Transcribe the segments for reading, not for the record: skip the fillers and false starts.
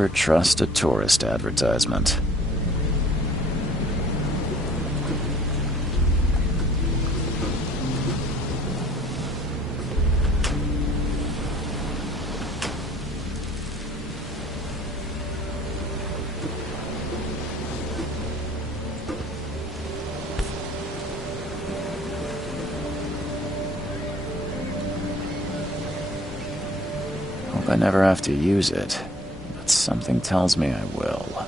Never trust a tourist advertisement. Hope I never have to use it, but something tells me I will.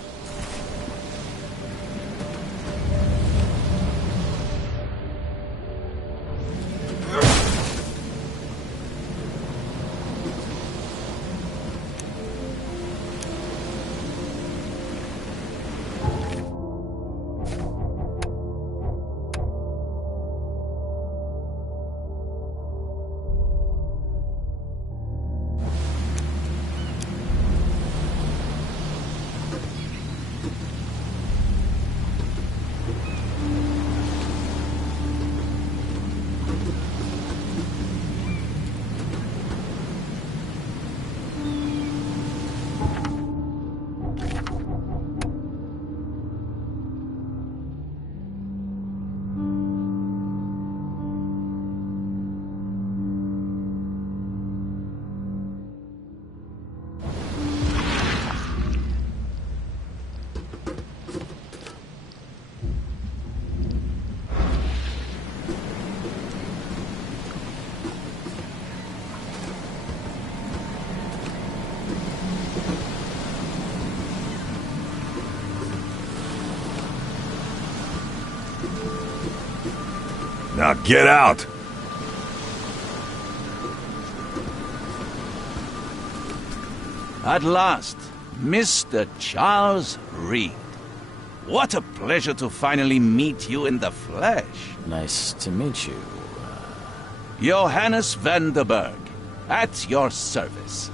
Now get out! At last, Mr. Charles Reed. What a pleasure to finally meet you in the flesh. Nice to meet you. Johannes van der Berg, at your service.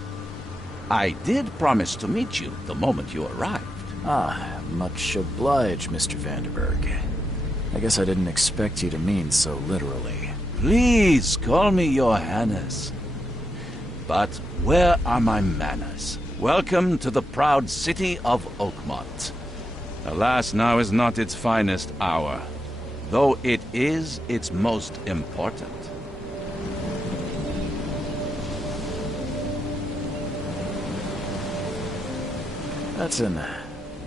I did promise to meet you the moment you arrived. Ah, much obliged, Mr. Vanderberg. I guess I didn't expect you to mean so literally. Please call me Johannes. But where are my manners? Welcome to the proud city of Oakmont. Alas, now is not its finest hour, though it is its most important. That's an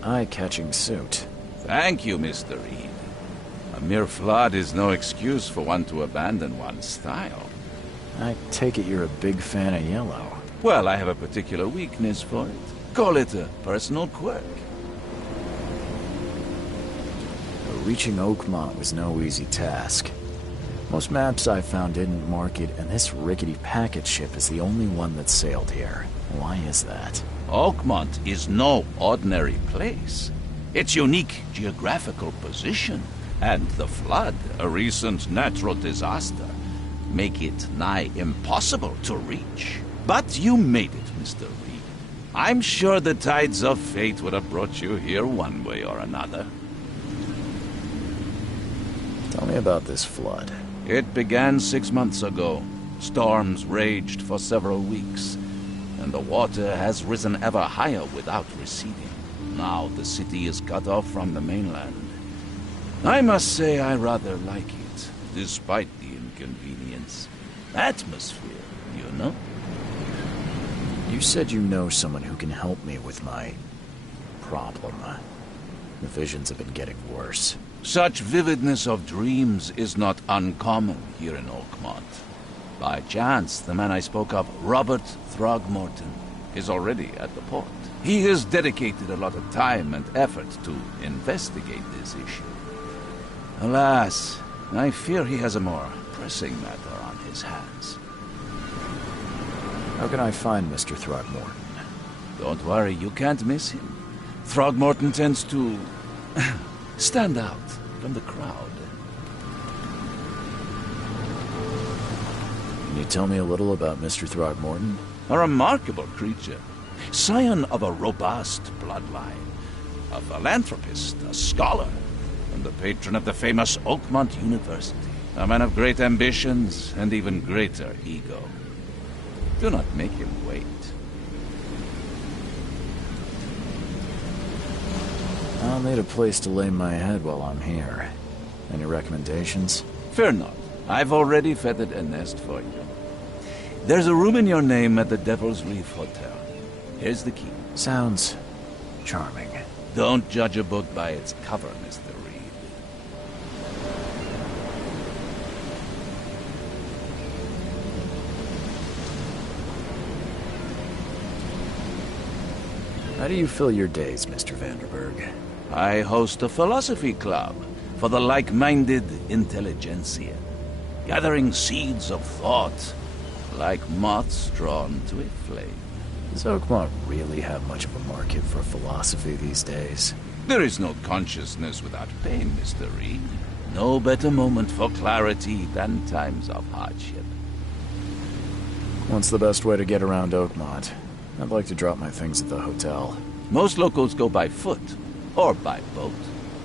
eye-catching suit. Thank you, Mr. Reed. A mere flood is no excuse for one to abandon one's style. I take it you're a big fan of yellow. Well, I have a particular weakness for it. Call it a personal quirk. Reaching Oakmont was no easy task. Most maps I found didn't mark it, and this rickety packet ship is the only one that sailed here. Why is that? Oakmont is no ordinary place. Its unique geographical position and the flood, a recent natural disaster, make it nigh impossible to reach. But you made it, Mr. Reed. I'm sure the tides of fate would have brought you here one way or another. Tell me about this flood. It began 6 months ago. Storms raged for several weeks, and the water has risen ever higher without receding. Now the city is cut off from the mainland. I must say I rather like it, despite the inconvenience. Atmosphere, you know? You said you know someone who can help me with my problem. The visions have been getting worse. Such vividness of dreams is not uncommon here in Oakmont. By chance, the man I spoke of, Robert Throgmorton, is already at the port. He has dedicated a lot of time and effort to investigate this issue. Alas, I fear he has a more pressing matter on his hands. How can I find Mr. Throgmorton? Don't worry, you can't miss him. Throgmorton tends to stand out from the crowd. Can you tell me a little about Mr. Throgmorton? A remarkable creature. Scion of a robust bloodline. A philanthropist, a scholar, and the patron of the famous Oakmont University. A man of great ambitions and even greater ego. Do not make him wait. I'll need a place to lay my head while I'm here. Any recommendations? Fear not. I've already feathered a nest for you. There's a room in your name at the Devil's Reef Hotel. Here's the key. Sounds charming. Don't judge a book by its cover, Mr. Reed. How do you fill your days, Mr. Vanderberg? I host a philosophy club for the like-minded intelligentsia, gathering seeds of thought like moths drawn to a flame. Does Oakmont really have much of a market for philosophy these days? There is no consciousness without pain, Mr. Reed. No better moment for clarity than times of hardship. What's the best way to get around Oakmont? I'd like to drop my things at the hotel. Most locals go by foot or by boat.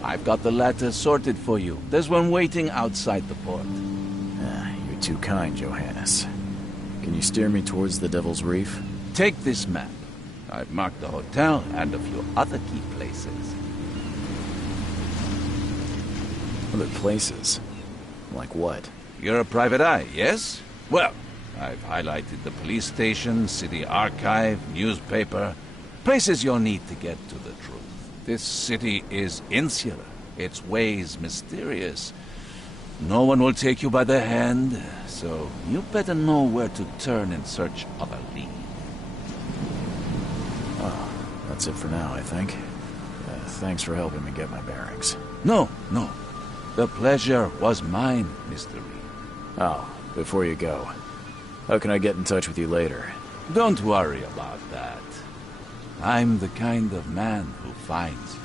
I've got the latter sorted for you. There's one waiting outside the port. You're too kind, Johannes. Can you steer me towards the Devil's Reef? Take this map. I've marked the hotel and a few other key places. Other places? Like what? You're a private eye, yes? Well, I've highlighted the police station, city archive, newspaper, places you'll need to get to the truth. This city is insular, its ways mysterious. No one will take you by the hand, so you better know where to turn in search of a lead. Oh, that's it for now, I think. Thanks for helping me get my bearings. No. The pleasure was mine, Mr. Reed. Oh, before you go, how can I get in touch with you later? Don't worry about that. I'm the kind of man who finds you.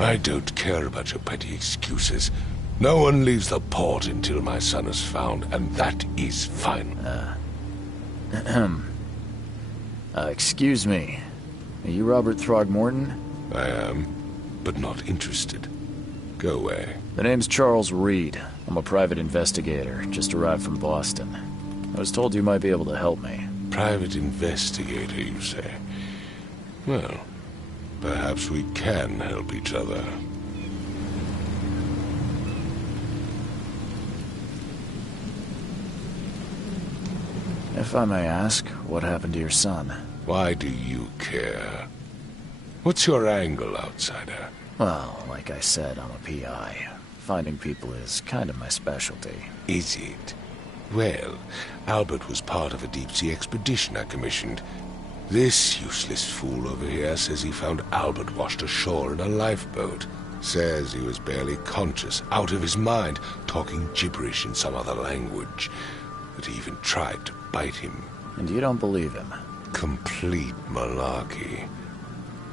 I don't care about your petty excuses. No one leaves the port until my son is found, and that is final. Excuse me. Are you Robert Throgmorton? I am, but not interested. Go away. The name's Charles Reed. I'm a private investigator, just arrived from Boston. I was told you might be able to help me. Private investigator, you say? Well, perhaps we can help each other. If I may ask, what happened to your son? Why do you care? What's your angle, outsider? Well, like I said, I'm a PI. Finding people is kind of my specialty. Is it? Well, Albert was part of a deep-sea expedition I commissioned. This useless fool over here says he found Albert washed ashore in a lifeboat. Says he was barely conscious, out of his mind, talking gibberish in some other language. That he even tried to bite him. And you don't believe him? Complete malarkey.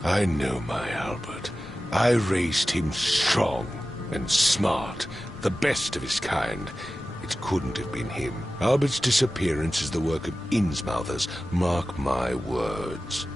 I know my Albert. I raised him strong and smart, the best of his kind. It couldn't have been him. Albert's disappearance is the work of Innsmouthers, mark my words.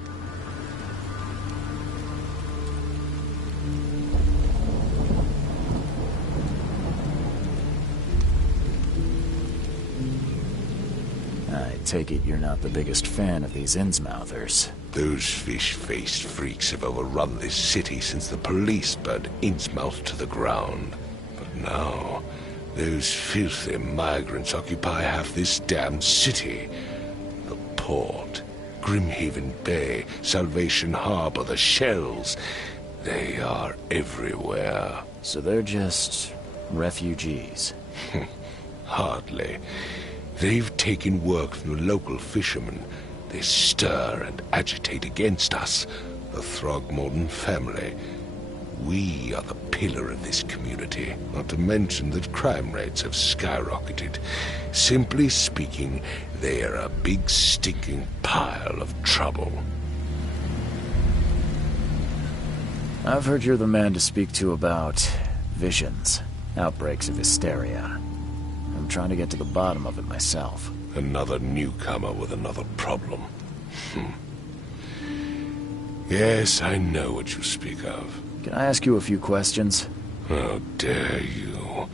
I take it you're not the biggest fan of these Innsmouthers. Those fish-faced freaks have overrun this city since the police burned Innsmouth to the ground. But now, those filthy migrants occupy half this damned city. The port, Grimhaven Bay, Salvation Harbor, the shells. They are everywhere. So they're just refugees. Hardly. They've taken work from the local fishermen. They stir and agitate against us, the Throgmorton family. We are the pillar of this community, not to mention that crime rates have skyrocketed. Simply speaking, they are a big stinking pile of trouble. I've heard you're the man to speak to about visions, outbreaks of hysteria. I'm trying to get to the bottom of it myself. Another newcomer with another problem. Yes, I know what you speak of. Can I ask you a few questions? How dare you?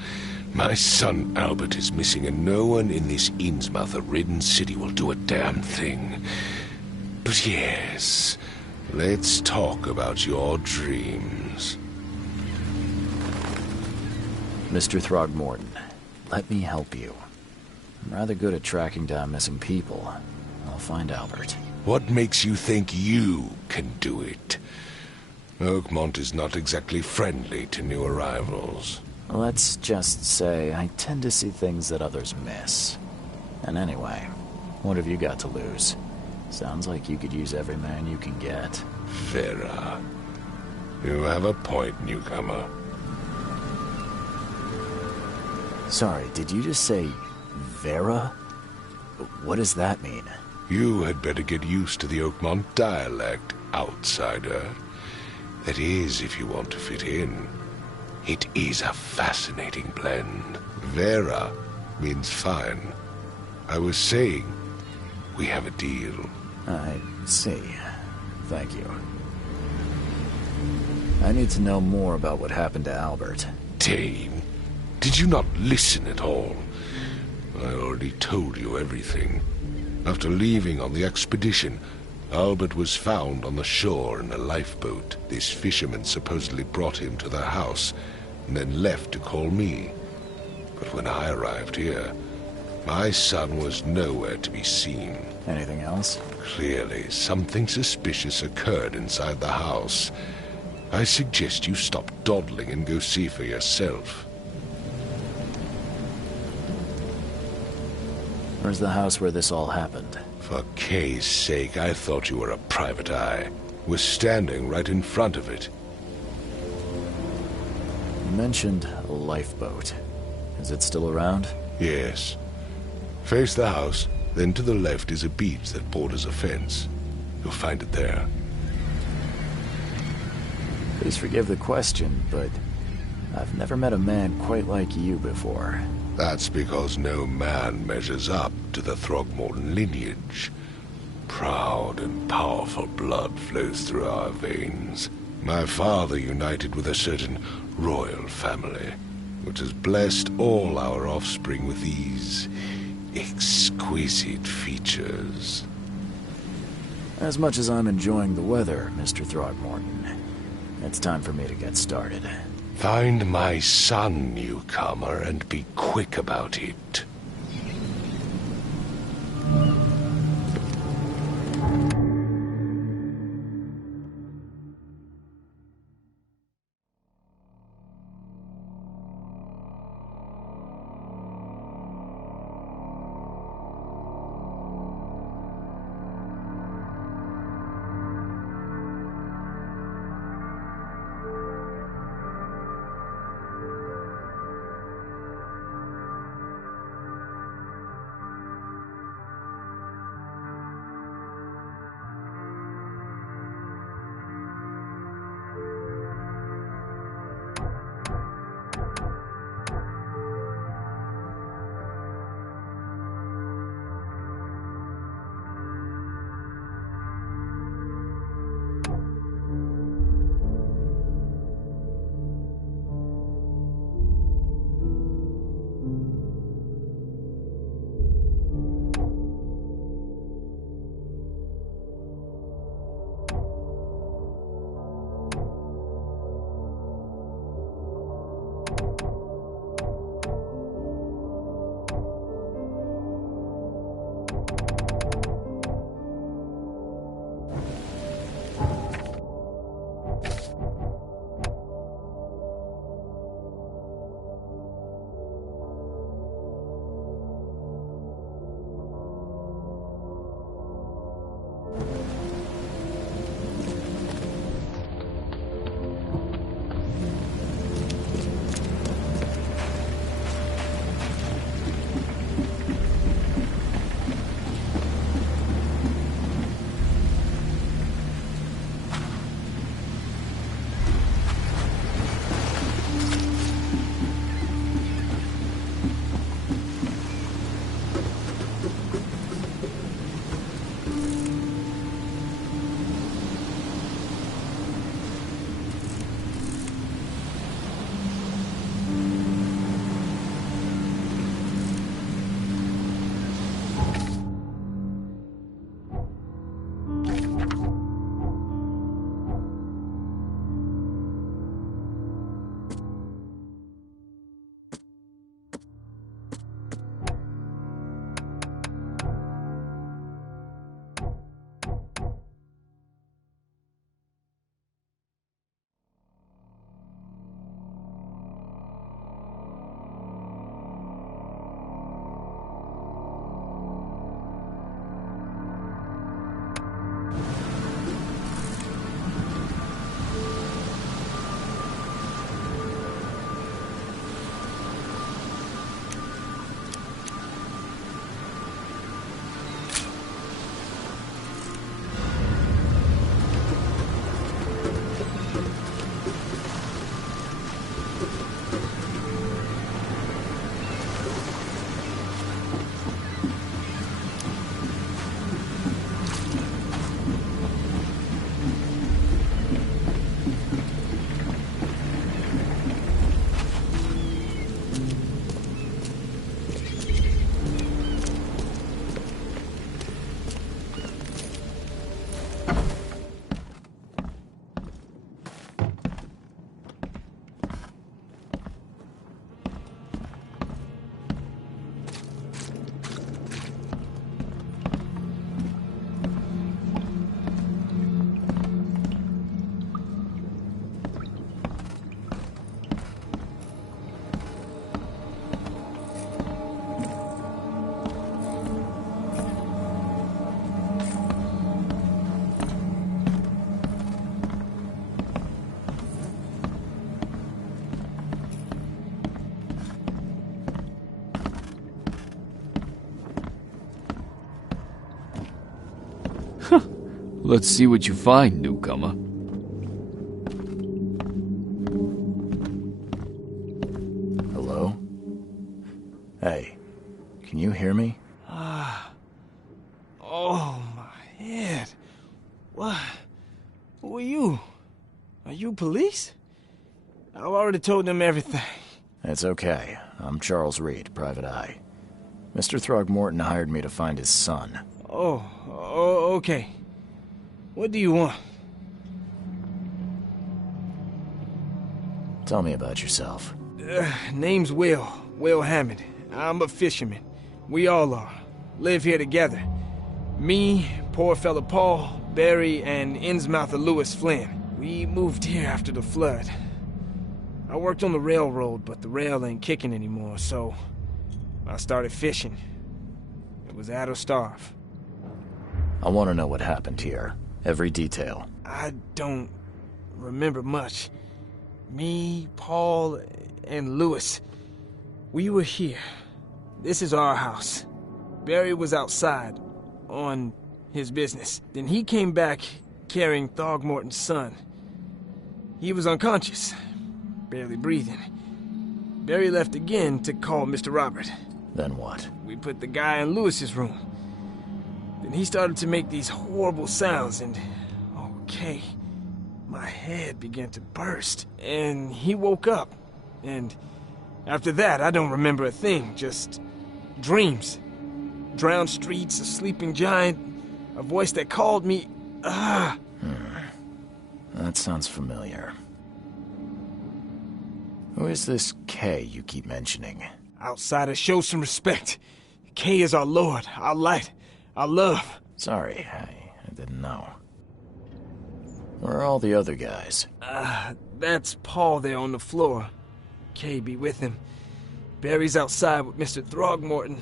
My son Albert is missing, and no one in this Innsmouth-ridden city will do a damn thing. But yes, let's talk about your dreams. Mr. Throgmorton, let me help you. I'm rather good at tracking down missing people. I'll find Albert. What makes you think you can do it? Oakmont is not exactly friendly to new arrivals. Let's just say I tend to see things that others miss. And anyway, what have you got to lose? Sounds like you could use every man you can get. Vera. You have a point, newcomer. Sorry, did you just say Vera? What does that mean? You had better get used to the Oakmont dialect, outsider. That is, if you want to fit in. It is a fascinating blend. Vera means fine. I was saying, we have a deal. I see. Thank you. I need to know more about what happened to Albert. Dane, did you not listen at all? I already told you everything. After leaving on the expedition, Albert was found on the shore in a lifeboat. This fisherman supposedly brought him to their house, and then left to call me. But when I arrived here, my son was nowhere to be seen. Anything else? Clearly, something suspicious occurred inside the house. I suggest you stop dawdling and go see for yourself. Where's the house where this all happened? For Kay's sake, I thought you were a private eye. We're standing right in front of it. You mentioned a lifeboat. Is it still around? Yes. Face the house, then to the left is a beach that borders a fence. You'll find it there. Please forgive the question, but I've never met a man quite like you before. That's because no man measures up to the Throgmorton lineage. Proud and powerful blood flows through our veins. My father united with a certain royal family, which has blessed all our offspring with these exquisite features. As much as I'm enjoying the weather, Mr. Throgmorton, it's time for me to get started. Find my son, newcomer, and be quick about it. Let's see what you find, newcomer. Hello? Hey, can you hear me? Oh, my head. What? Who are you? Are you police? I've already told them everything. It's okay. I'm Charles Reed, Private Eye. Mr. Throgmorton hired me to find his son. Oh, okay. What do you want? Tell me about yourself. Name's Will Hammond. I'm a fisherman. We all are. Live here together. Me, poor fella Paul, Barry, and Innsmouther Lewis Flynn. We moved here after the flood. I worked on the railroad, but the rail ain't kicking anymore, so I started fishing. It was out of starve. I want to know what happened here. Every detail. I don't remember much. Me, Paul, and Lewis, we were here. This is our house. Barry was outside, on his business. Then he came back carrying Throgmorton's son. He was unconscious, barely breathing. Barry left again to call Mr. Robert. Then what? We put the guy in Lewis's room. Then he started to make these horrible sounds and... okay, my head began to burst. And he woke up. And after that, I don't remember a thing, just dreams. Drowned streets, a sleeping giant, a voice that called me... That sounds familiar. Who is this K you keep mentioning? Outsiders, show some respect. K is our lord, our light, our love. Sorry, I didn't know. Where are all the other guys? That's Paul there on the floor. K be with him. Barry's outside with Mr. Throgmorton.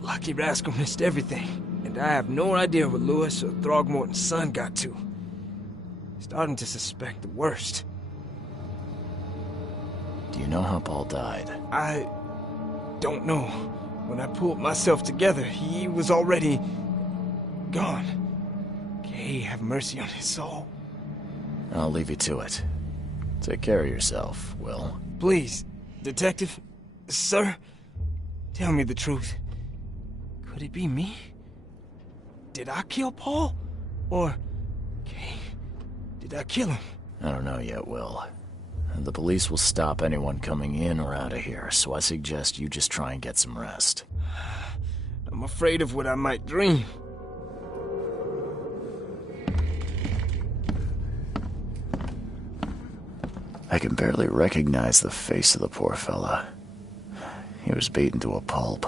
Lucky rascal missed everything. And I have no idea what Lewis or Throgmorton's son got to. Starting to suspect the worst. Do you know how Paul died? I don't know. When I pulled myself together, he was already gone. Kay, have mercy on his soul. I'll leave you to it. Take care of yourself, Will. Please, detective, sir, tell me the truth. Could it be me? Did I kill Paul? Or, Kay, did I kill him? I don't know yet, Will. The police will stop anyone coming in or out of here, so I suggest you just try and get some rest. I'm afraid of what I might dream. I can barely recognize the face of the poor fella. He was beaten to a pulp.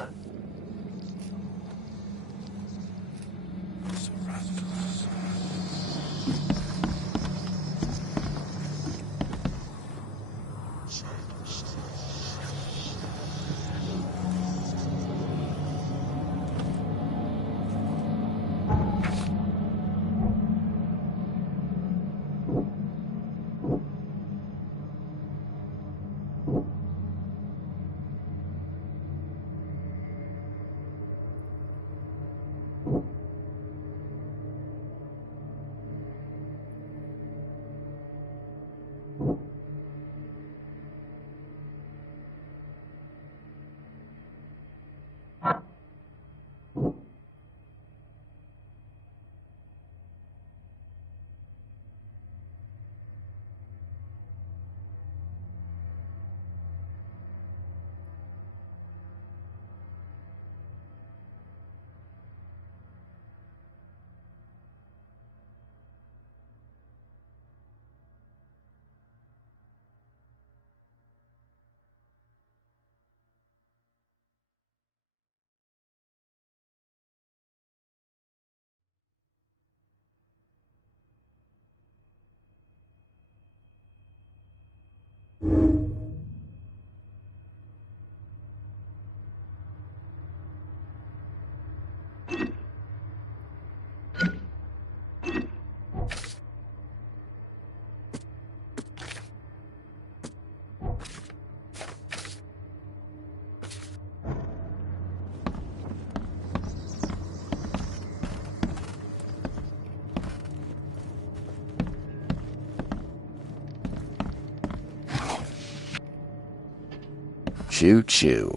Choo choo.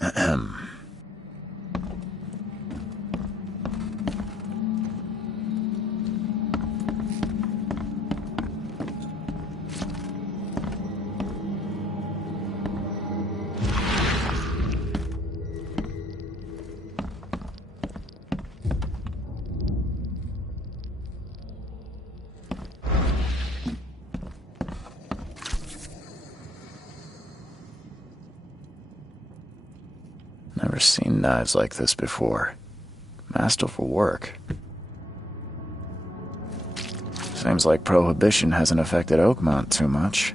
Ahem. Never seen knives like this before. Masterful work. Seems like Prohibition hasn't affected Oakmont too much.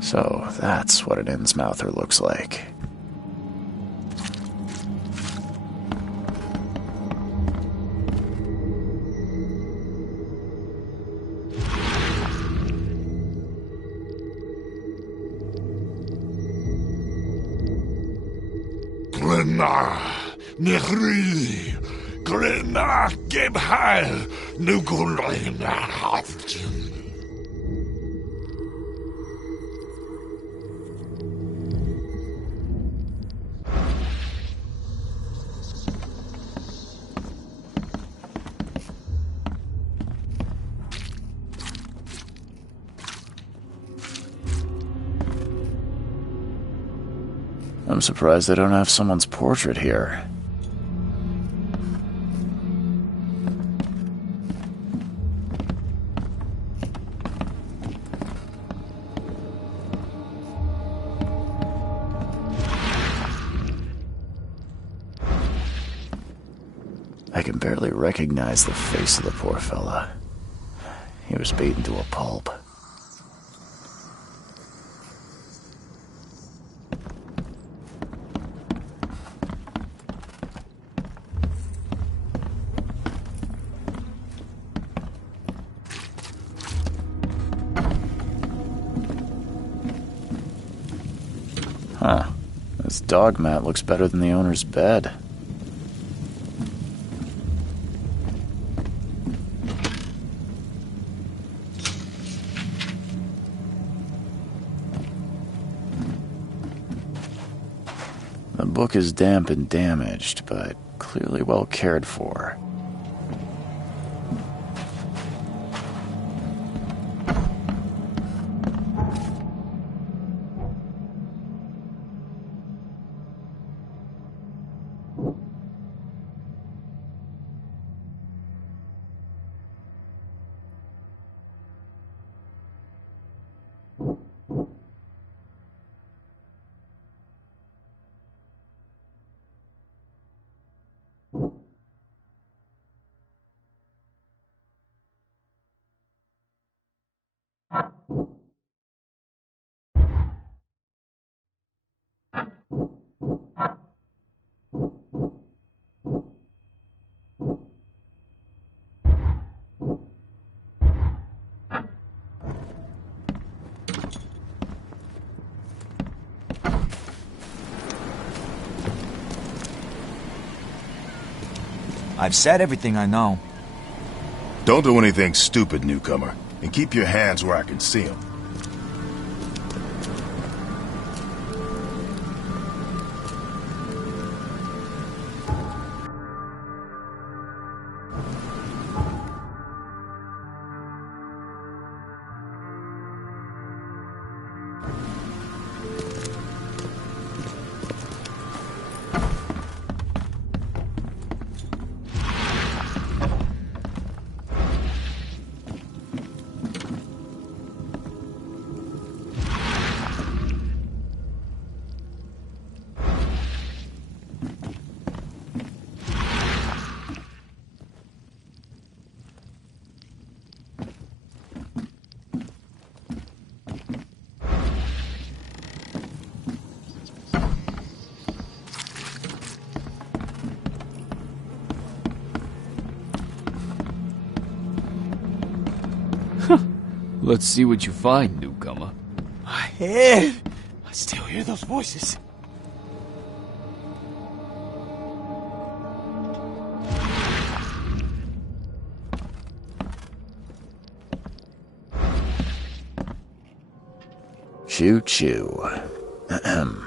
So that's what an Innsmouther looks like. Glenna, Nehri, Glenna, Gebheil, Nugulina, Haftin. I'm surprised they don't have someone's portrait here. I can barely recognize the face of the poor fella. He was beaten to a pulp. Huh. This dog mat looks better than the owner's bed. The book is damp and damaged, but clearly well cared for. I've said everything I know. Don't do anything stupid, newcomer, and keep your hands where I can see them. Let's see what you find, newcomer. My head! I still hear those voices. Choo-choo. Ahem.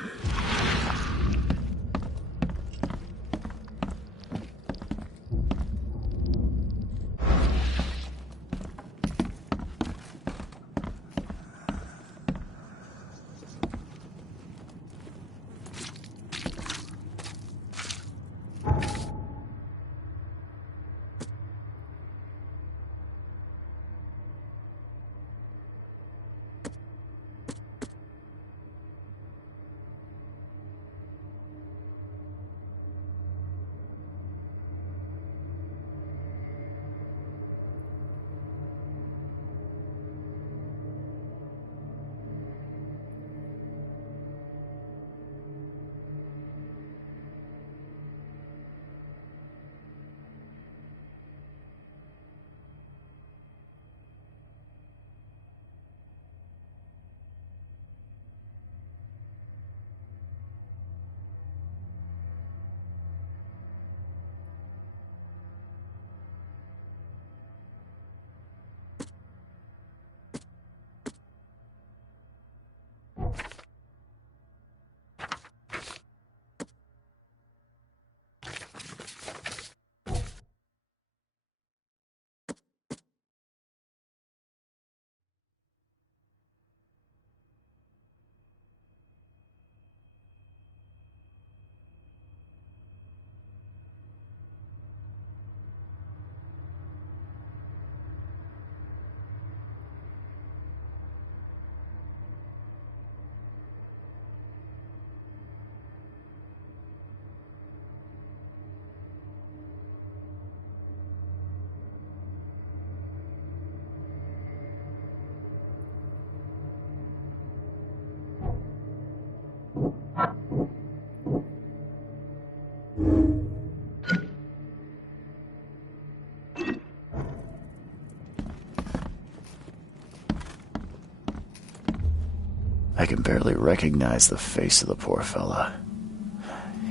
I can barely recognize the face of the poor fella.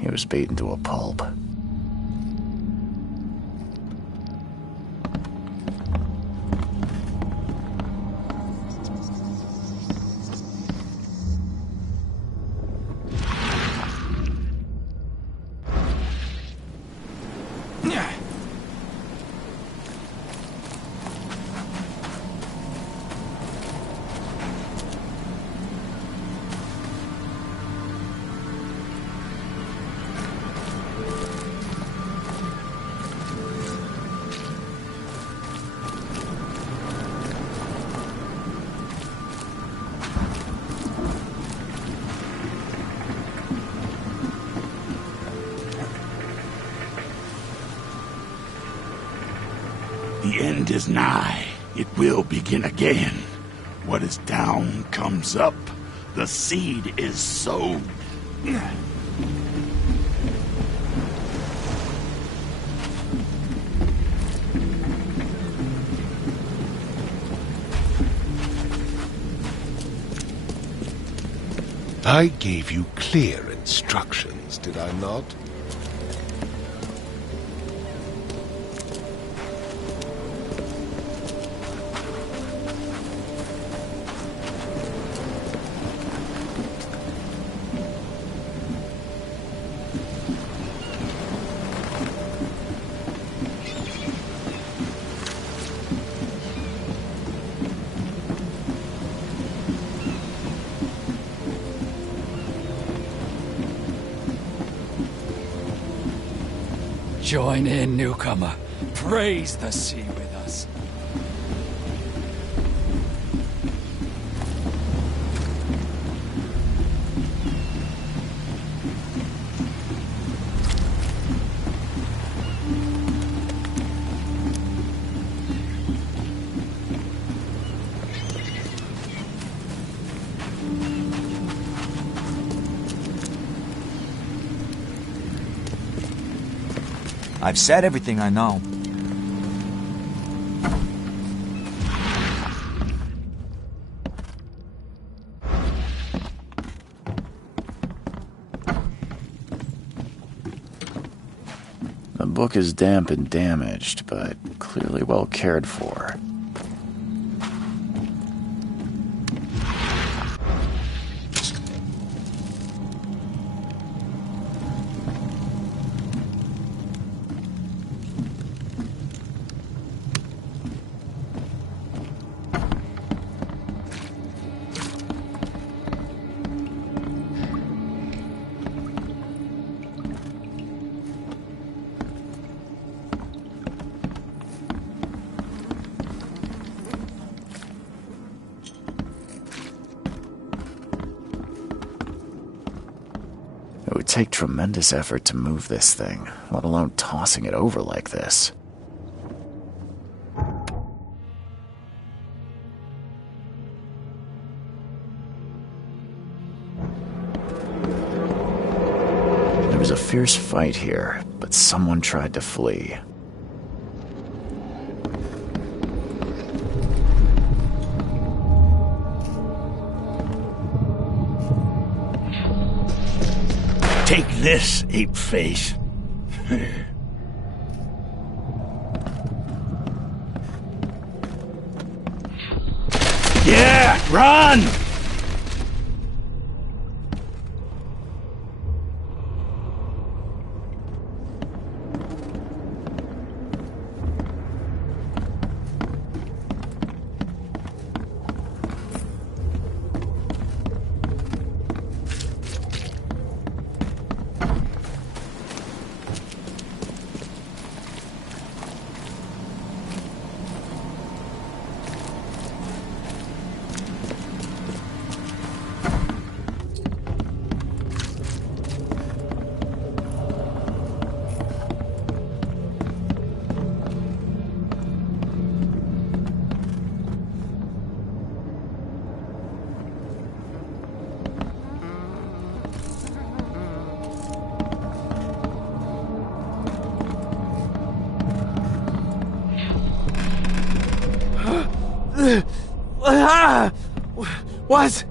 He was beaten to a pulp. The end is nigh. It will begin again. What is down comes up. The seed is sowed. I gave you clear instructions, did I not? Join in, newcomer. Praise the sea with us. I've said everything I know. book is damp and damaged, but clearly well cared for. It would take tremendous effort to move this thing, let alone tossing it over like this. There was a fierce fight here, but someone tried to flee. Take this, ape face. Yeah, run! What's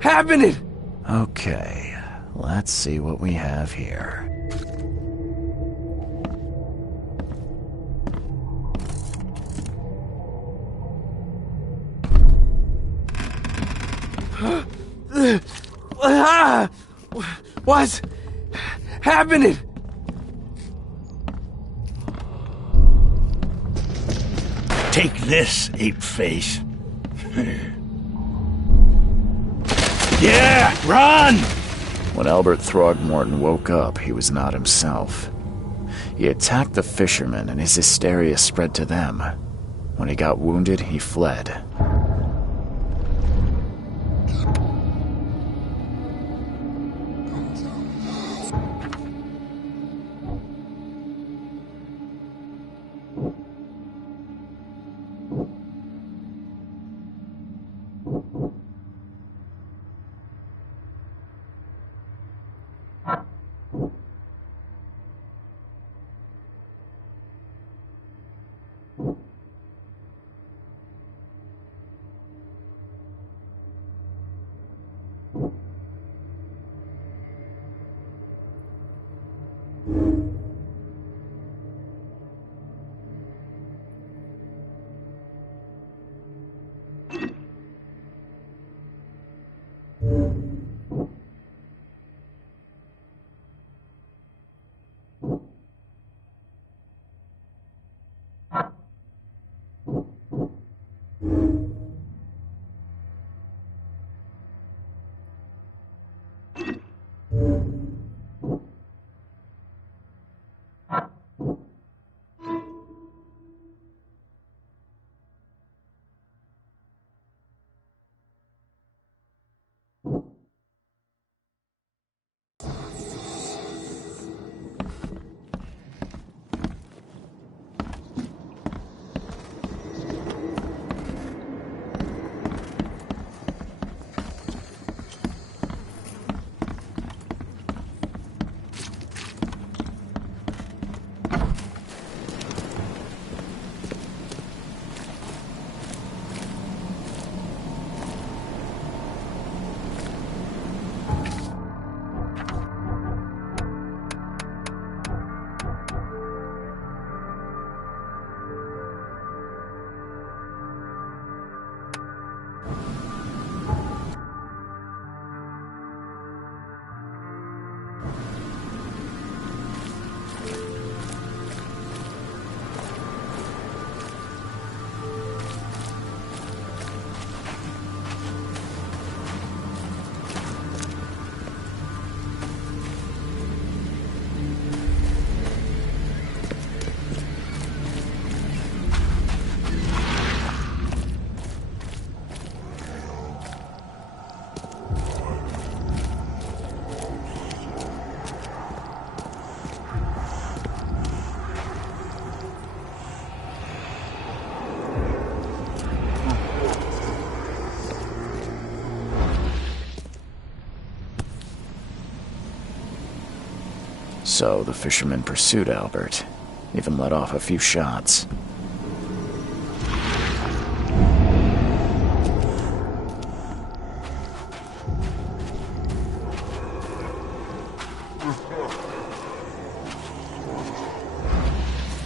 happening? Okay, let's see what we have here. What's happening? Take this, ape face. Yeah, run! When Albert Throgmorton woke up, he was not himself. He attacked the fishermen, and his hysteria spread to them. When he got wounded, he fled. So the fisherman pursued Albert, even let off a few shots.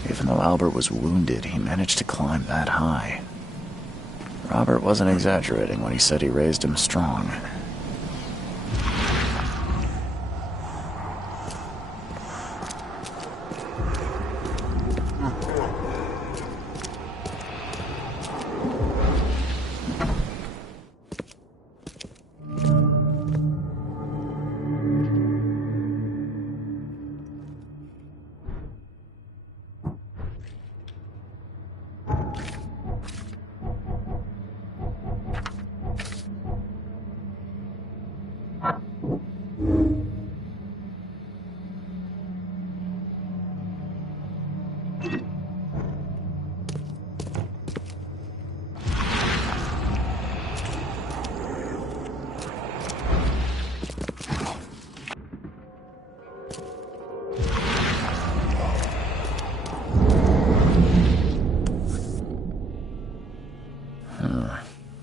Even though Albert was wounded, he managed to climb that high. Robert wasn't exaggerating when he said he raised him strong.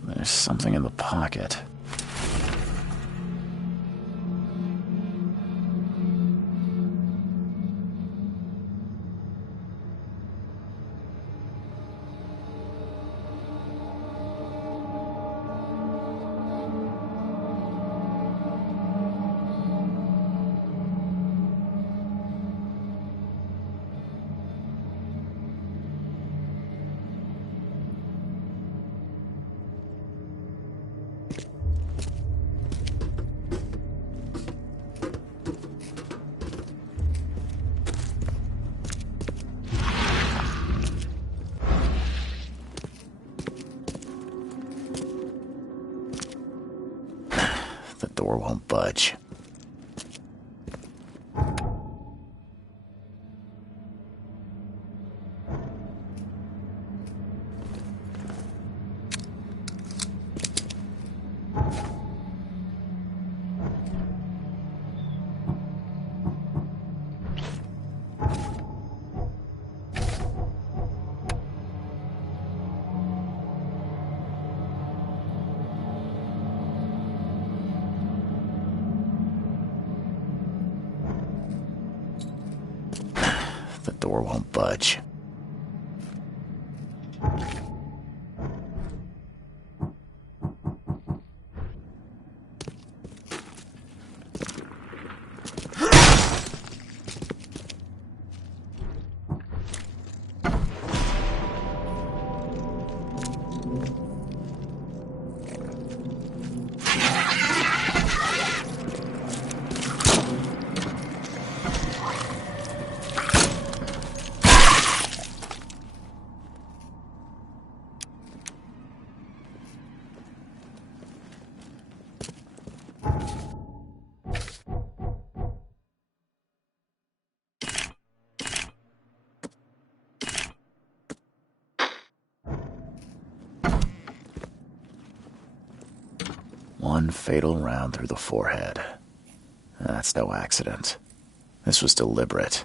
There's something in the pocket. The door won't budge. The door won't budge. One fatal round through the forehead. That's no accident. This was deliberate.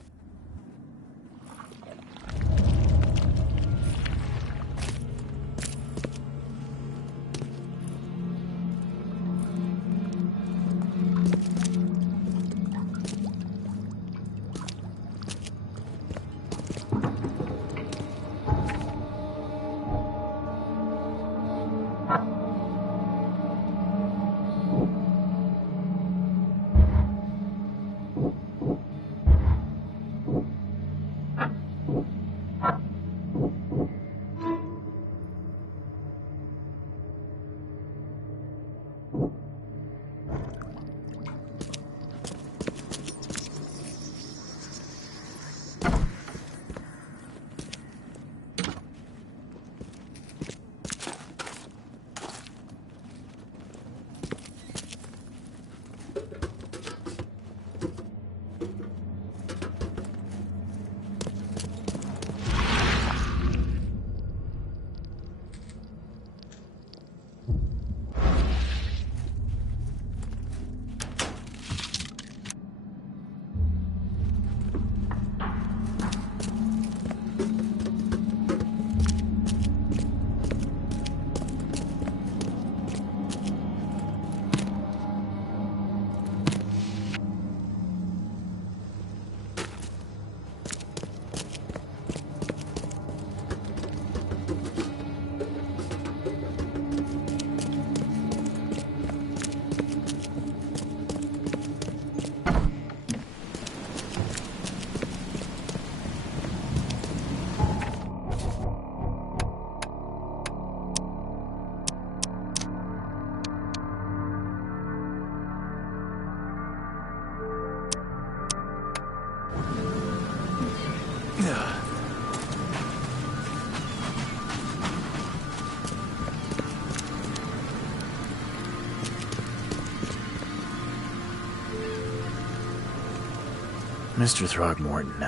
Mr. Throgmorton,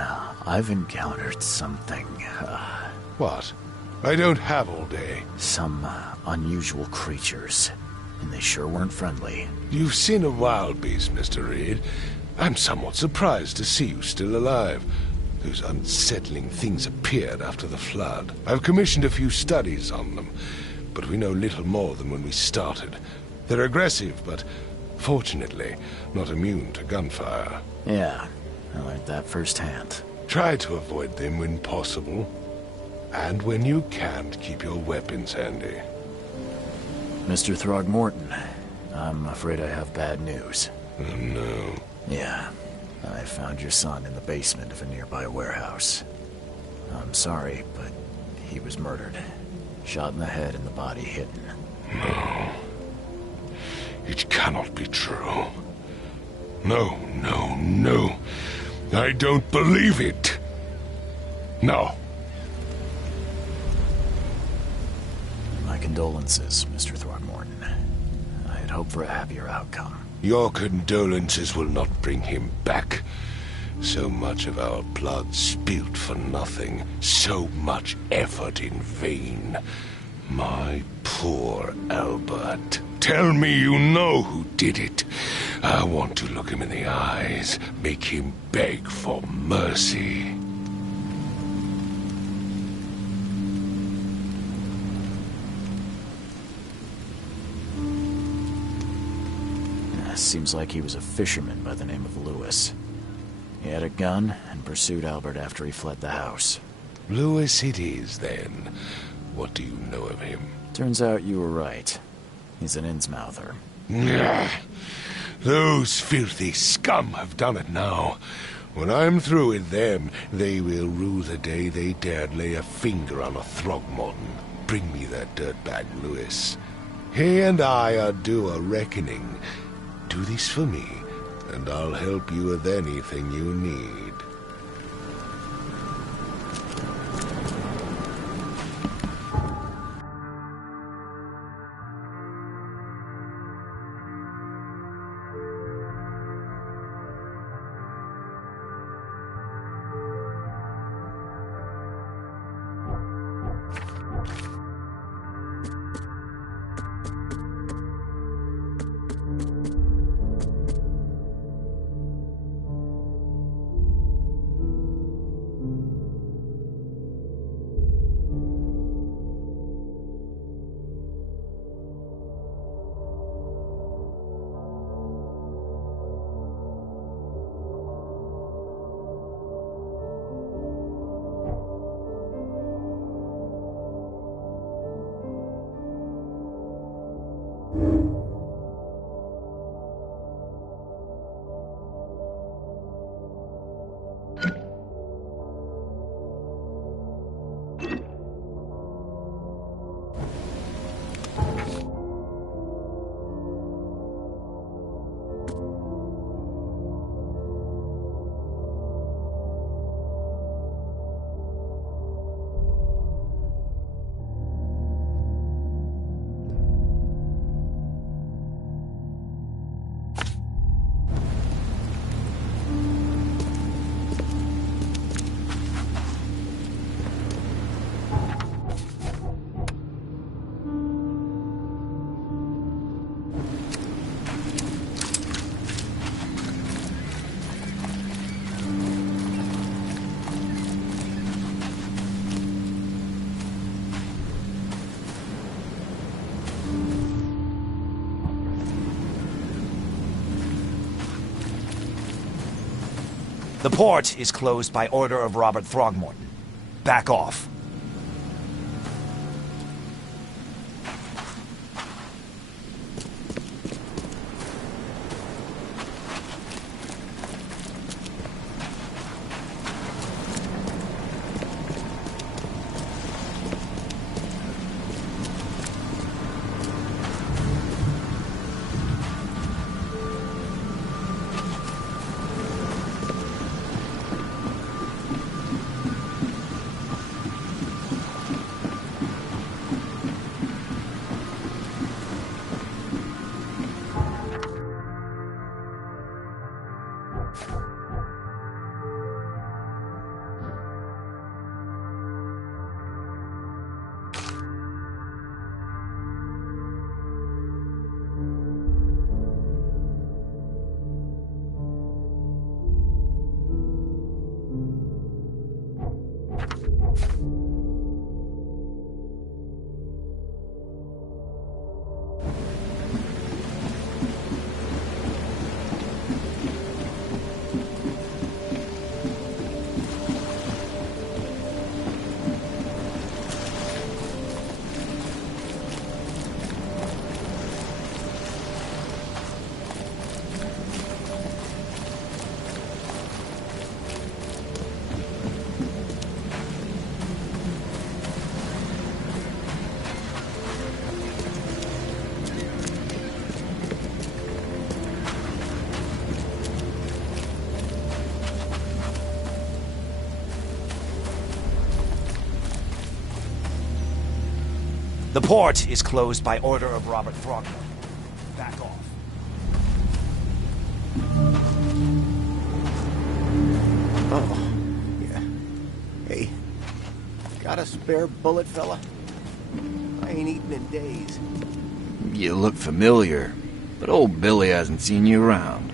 I've encountered something, What? I don't have all day. some unusual creatures, and they sure weren't friendly. You've seen a wild beast, Mr. Reed. I'm somewhat surprised to see you still alive. Those unsettling things appeared after the flood. I've commissioned a few studies on them, but we know little more than when we started. They're aggressive, but fortunately not immune to gunfire. Yeah, I learned that firsthand. Try to avoid them when possible. And when you can't, keep your weapons handy. Mr. Throgmorton, I'm afraid I have bad news. Oh, no. Yeah, I found your son in the basement of a nearby warehouse. I'm sorry, but he was murdered. Shot in the head and the body hidden. No. It cannot be true. No, no, no. I don't believe it. No. My condolences, Mr. Throgmorton. I had hoped for a happier outcome. Your condolences will not bring him back. So much of our blood spilt for nothing. So much effort in vain. My poor Albert. Tell me you know who did it. I want to look him in the eyes, make him beg for mercy. Seems like he was a fisherman by the name of Lewis. He had a gun and pursued Albert after he fled the house. Lewis it is, then. What do you know of him? Turns out you were right. He's an Innsmouther. Those filthy scum have done it now. When I'm through with them, they will rue the day they dared lay a finger on a Throgmorton. Bring me that dirtbag Lewis. He and I are due a reckoning. Do this for me, and I'll help you with anything you need. The port is closed by order of Robert Throgmorton. Back off. The port is closed by order of Robert Throgmorton. Back off. Oh, yeah. Hey, got a spare bullet, fella? I ain't eaten in days. You look familiar, but old Billy hasn't seen you around.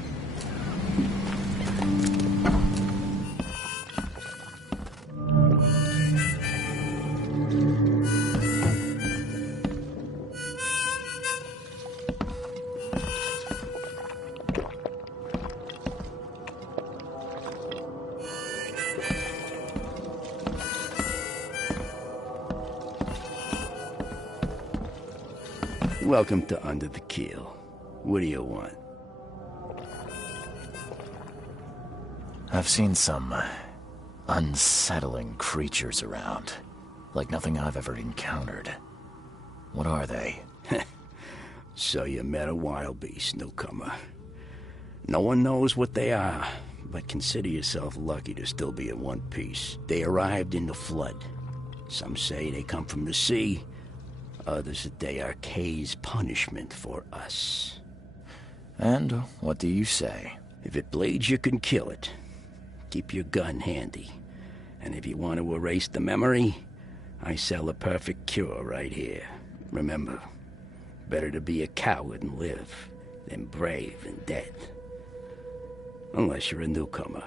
Welcome to Under the Keel. What do you want? I've seen some unsettling creatures around. Like nothing I've ever encountered. What are they? So you met a wild beast, newcomer. No one knows what they are, but consider yourself lucky to still be in one piece. They arrived in the flood. Some say they come from the sea. Others that they are Kay's punishment for us. And what do you say? If it bleeds, you can kill it. Keep your gun handy. And if you want to erase the memory, I sell a perfect cure right here. Remember, better to be a coward and live than brave and dead. Unless you're a newcomer.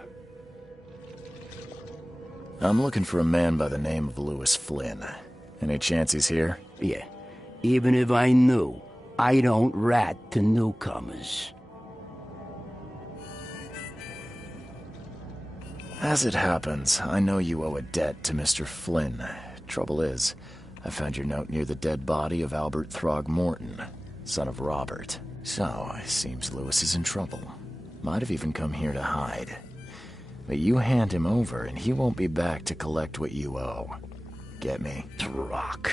I'm looking for a man by the name of Lewis Flynn. Any chance he's here? Yeah. Even if I knew, I don't rat to newcomers. As it happens, I know you owe a debt to Mr. Flynn. Trouble is, I found your note near the dead body of Albert Throgmorton, son of Robert. So, it seems Lewis is in trouble. Might have even come here to hide. But you hand him over, and he won't be back to collect what you owe. Get me? Rock.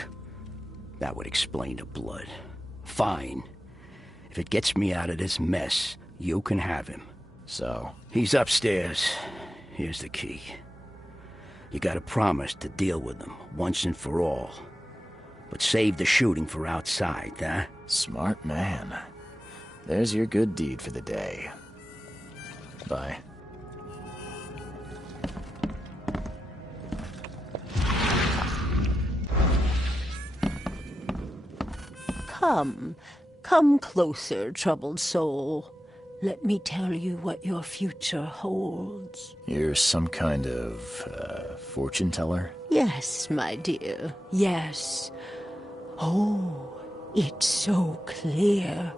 That would explain the blood. Fine. If it gets me out of this mess, you can have him. So? He's upstairs. Here's the key. You gotta promise to deal with him, once and for all. But save the shooting for outside, huh? Smart man. There's your good deed for the day. Bye. Come closer, troubled soul. Let me tell you what your future holds. You're some kind of, fortune teller? Yes, my dear, yes. Oh, it's so clear.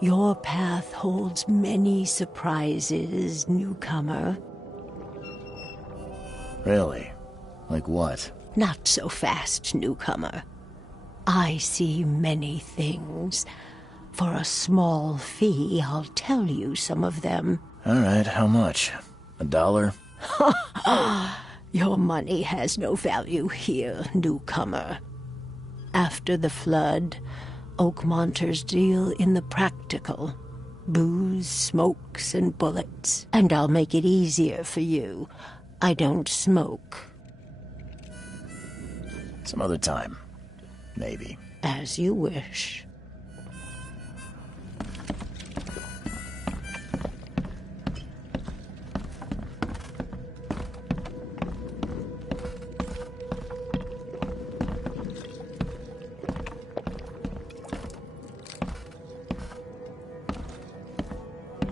Your path holds many surprises, newcomer. Really? Like what? Not so fast, newcomer. I see many things. For a small fee, I'll tell you some of them. All right, how much? $1? Your money has no value here, newcomer. After the flood, Oakmonters deal in the practical. Booze, smokes, and bullets. And I'll make it easier for you. I don't smoke. Some other time. Maybe. As you wish.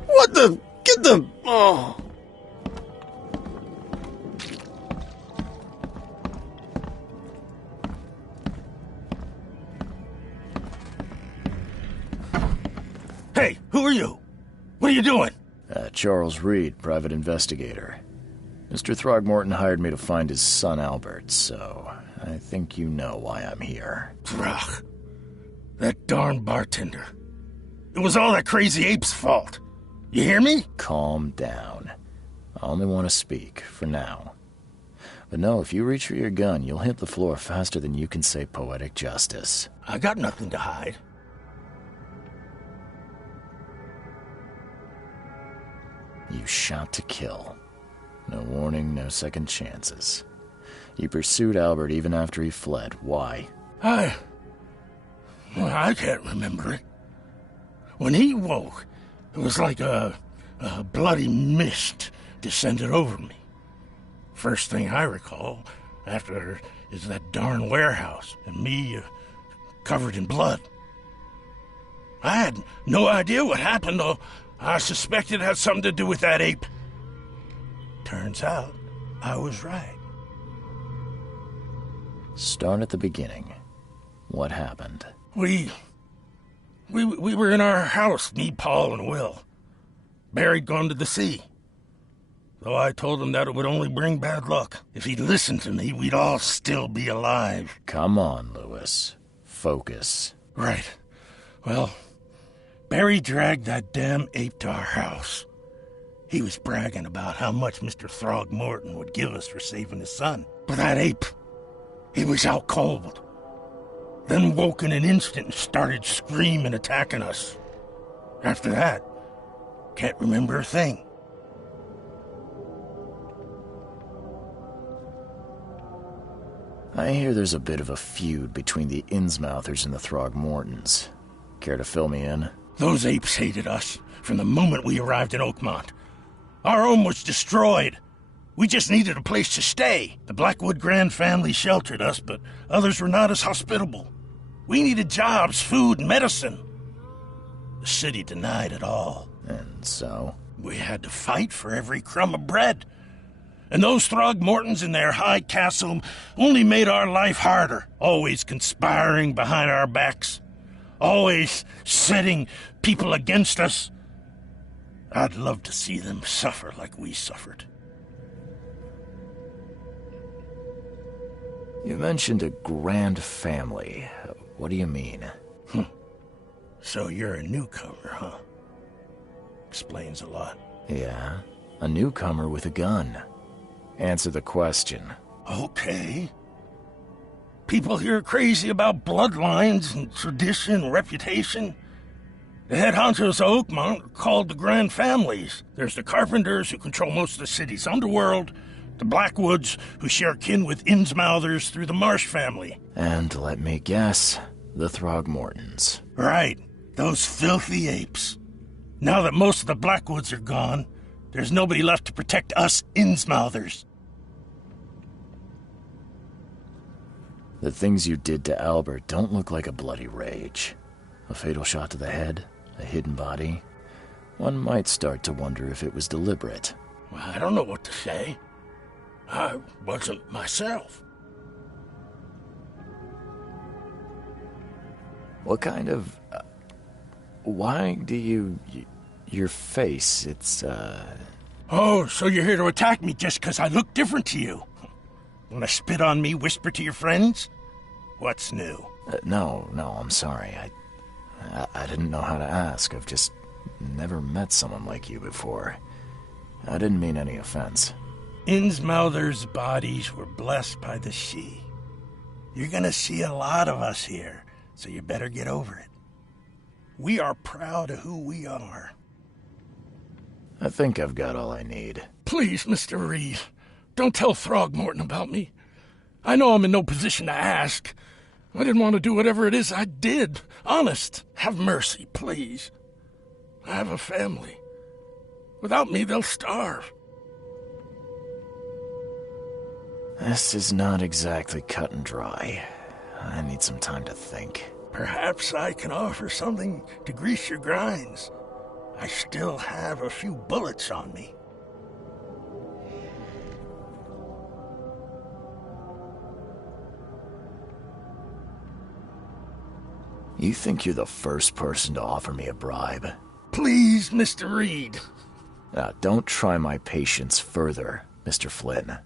What the? Get them! Oh! Hey, who are you? What are you doing? Charles Reed, private investigator. Mr. Throgmorton hired me to find his son Albert, so I think you know why I'm here. Ugh. That darn bartender. It was all that crazy ape's fault. You hear me? Calm down. I only want to speak, for now. But no, if you reach for your gun, you'll hit the floor faster than you can say poetic justice. I got nothing to hide. You shot to kill. No warning, no second chances. You pursued Albert even after he fled. Why? I Well, I can't remember it. When he woke, it was like a bloody mist descended over me. First thing I recall after is that darn warehouse and me covered in blood. I had no idea what happened, though. I suspected it had something to do with that ape. Turns out, I was right. Start at the beginning. What happened? We were in our house, me, Paul, and Will. Barry'd gone to the sea. Though I told him that it would only bring bad luck. If he'd listened to me, we'd all still be alive. Come on, Lewis. Focus. Right. Well, Barry dragged that damn ape to our house. He was bragging about how much Mr. Throgmorton would give us for saving his son. But that ape, he was out cold. Then woke in an instant and started screaming, attacking us. After that, can't remember a thing. I hear there's a bit of a feud between the Innsmouthers and the Throgmortons. Care to fill me in? Those apes hated us from the moment we arrived in Oakmont. Our home was destroyed. We just needed a place to stay. The Blackwood Grand family sheltered us, but others were not as hospitable. We needed jobs, food, and medicine. The city denied it all. And so? We had to fight for every crumb of bread. And those Throgmortons in their high castle only made our life harder, always conspiring behind our backs, always setting people against us. I'd love to see them suffer like we suffered. You mentioned a grand family. What do you mean? So you're a newcomer, huh? Explains a lot. Yeah, a newcomer with a gun. Answer the question. Okay. People here are crazy about bloodlines and tradition and reputation. The head honchos of Oakmont are called the Grand Families. There's the Carpenters, who control most of the city's underworld, the Blackwoods, who share kin with Innsmouthers through the Marsh family. And let me guess, the Throgmortons. Right, those filthy apes. Now that most of the Blackwoods are gone, there's nobody left to protect us Innsmouthers. The things you did to Albert don't look like a bloody rage. A fatal shot to the head, a hidden body. One might start to wonder if it was deliberate. Well, I don't know what to say. I wasn't myself. What kind of... why do you... your face, it's, Oh, so you're here to attack me just because I look different to you? Wanna spit on me, whisper to your friends? What's new? No, I'm sorry. I didn't know how to ask. I've just never met someone like you before. I didn't mean any offense. Innsmouthers' bodies were blessed by the sea. You're gonna see a lot of us here, so you better get over it. We are proud of who we are. I think I've got all I need. Please, Mr. Reed, don't tell Throgmorton about me. I know I'm in no position to ask. I didn't want to do whatever it is I did. Honest, have mercy, please. I have a family. Without me, they'll starve. This is not exactly cut and dry. I need some time to think. Perhaps I can offer something to grease your grinds. I still have a few bullets on me. You think you're the first person to offer me a bribe? Please, Mr. Reed. Don't try my patience further, Mr. Flynn.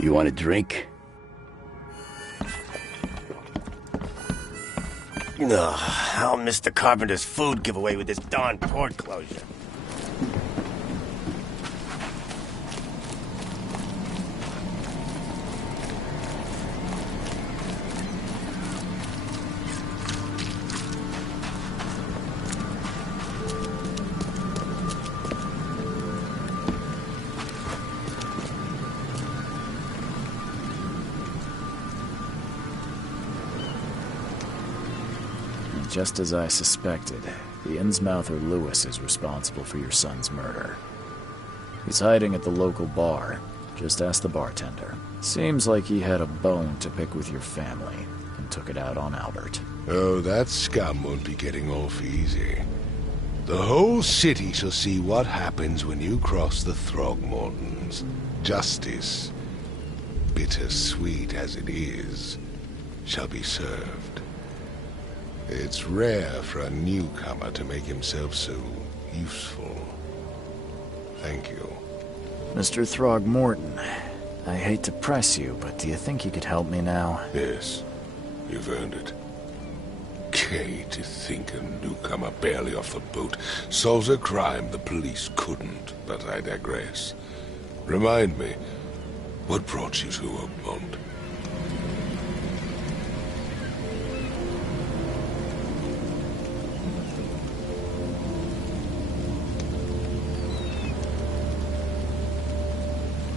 You want a drink? Ugh, I'll miss the carpenter's food giveaway with this darn port closure. Just as I suspected, the Innsmouther Lewis is responsible for your son's murder. He's hiding at the local bar. Just ask the bartender. Seems like he had a bone to pick with your family and took it out on Albert. Oh, that scum won't be getting off easy. The whole city shall see what happens when you cross the Throgmortons. Justice, bittersweet as it is, shall be served. It's rare for a newcomer to make himself so useful. Thank you. Mr. Throgmorton, I hate to press you, but do you think you could help me now? Yes, you've earned it. Gay to think a newcomer barely off the boat solves a crime the police couldn't, but I digress. Remind me, what brought you to Oakmont?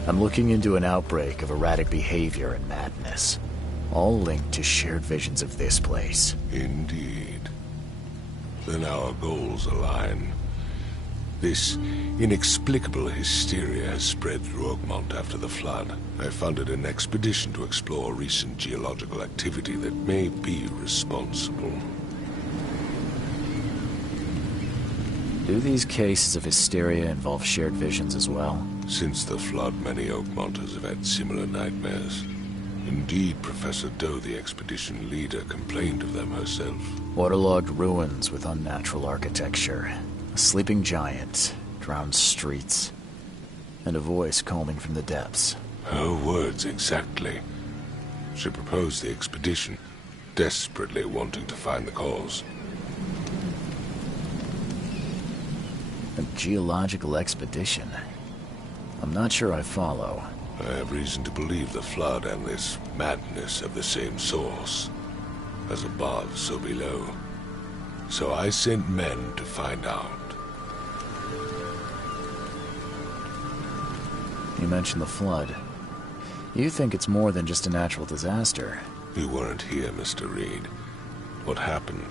I'm looking into an outbreak of erratic behavior and madness, all linked to shared visions of this place. Indeed. Then our goals align. This inexplicable hysteria has spread through Oakmont after the flood. I funded an expedition to explore recent geological activity that may be responsible. Do these cases of hysteria involve shared visions as well? Since the flood, many Oakmonters have had similar nightmares. Indeed, Professor Doe, the expedition leader, complained of them herself. Waterlogged ruins with unnatural architecture, a sleeping giant, drowned streets, and a voice calling from the depths. Her words exactly. She proposed the expedition, desperately wanting to find the cause. A geological expedition? I'm not sure I follow. I have reason to believe the flood and this madness have the same source. As above, so below. So I sent men to find out. You mentioned the flood. You think it's more than just a natural disaster? You weren't here, Mr. Reed. What happened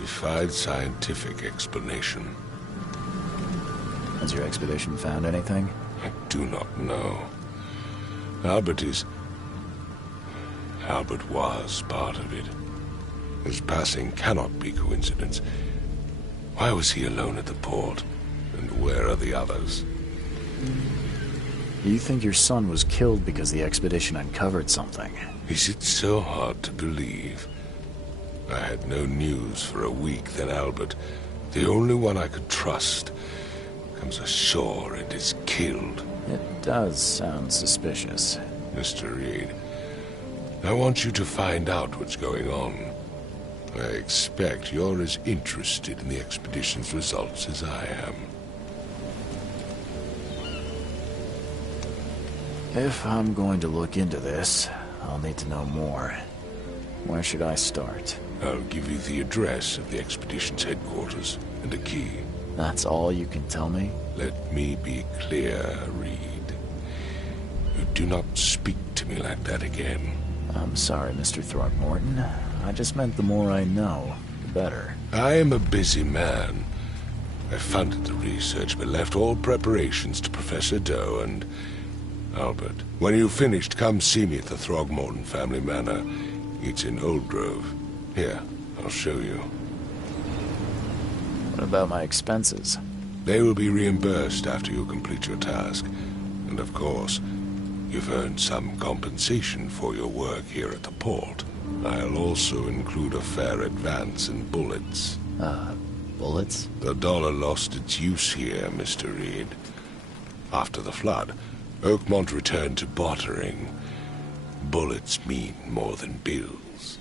defied scientific explanation. Has your expedition found anything? I do not know. Albert was part of it. His passing cannot be coincidence. Why was he alone at the port? And where are the others? You think your son was killed because the expedition uncovered something? Is it so hard to believe? I had no news for a week, then Albert, the only one I could trust, comes ashore and is killed. It does sound suspicious. Mr. Reed, I want you to find out what's going on. I expect you're as interested in the expedition's results as I am. If I'm going to look into this, I'll need to know more. Where should I start? I'll give you the address of the expedition's headquarters and a key. That's all you can tell me? Let me be clear, Reed. You do not speak to me like that again. I'm sorry, Mr. Throgmorton. I just meant the more I know, the better. I am a busy man. I funded the research, but left all preparations to Professor Doe and Albert. When you've finished, come see me at the Throgmorton family manor. It's in Old Grove. Here, I'll show you. What about my expenses? They will be reimbursed after you complete your task. And of course, you've earned some compensation for your work here at the port. I'll also include a fair advance in bullets. Bullets? The dollar lost its use here, Mr. Reed. After the flood, Oakmont returned to bartering. Bullets mean more than bills.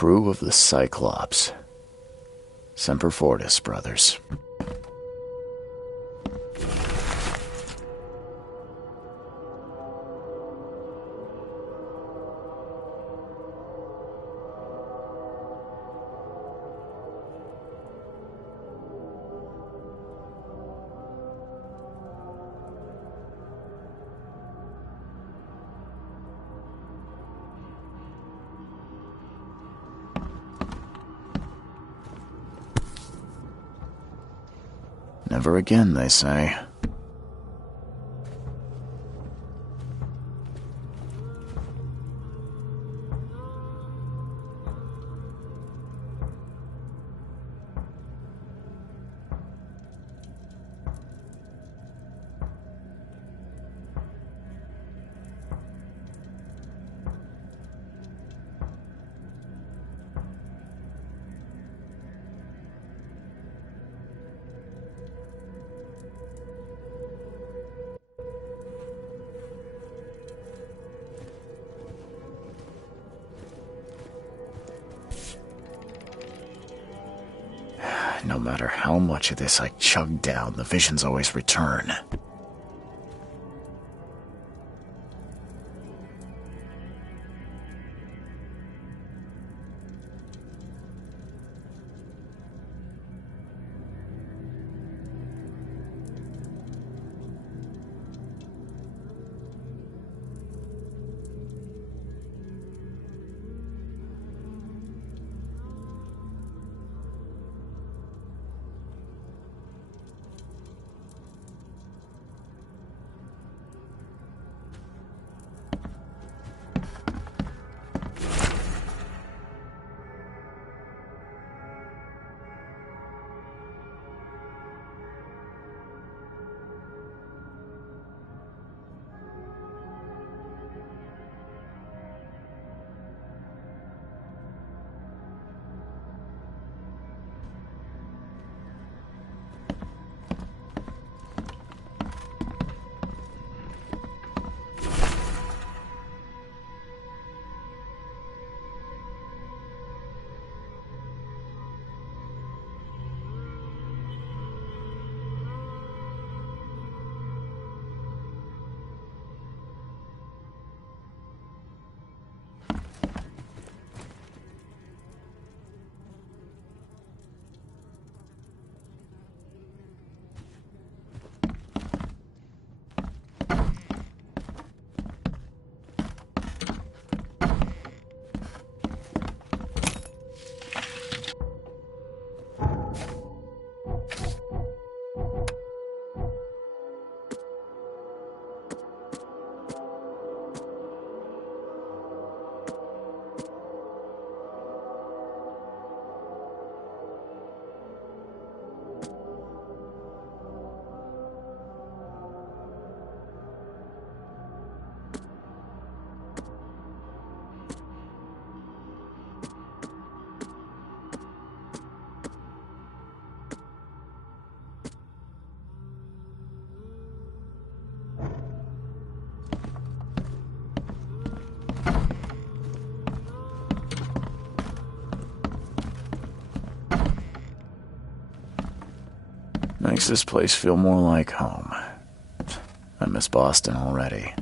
Crew of the Cyclops. Semper Fortis, brothers. Never again, they say. matter how much of this I chug down, the visions always return. Makes this place feel more like home. I miss Boston already.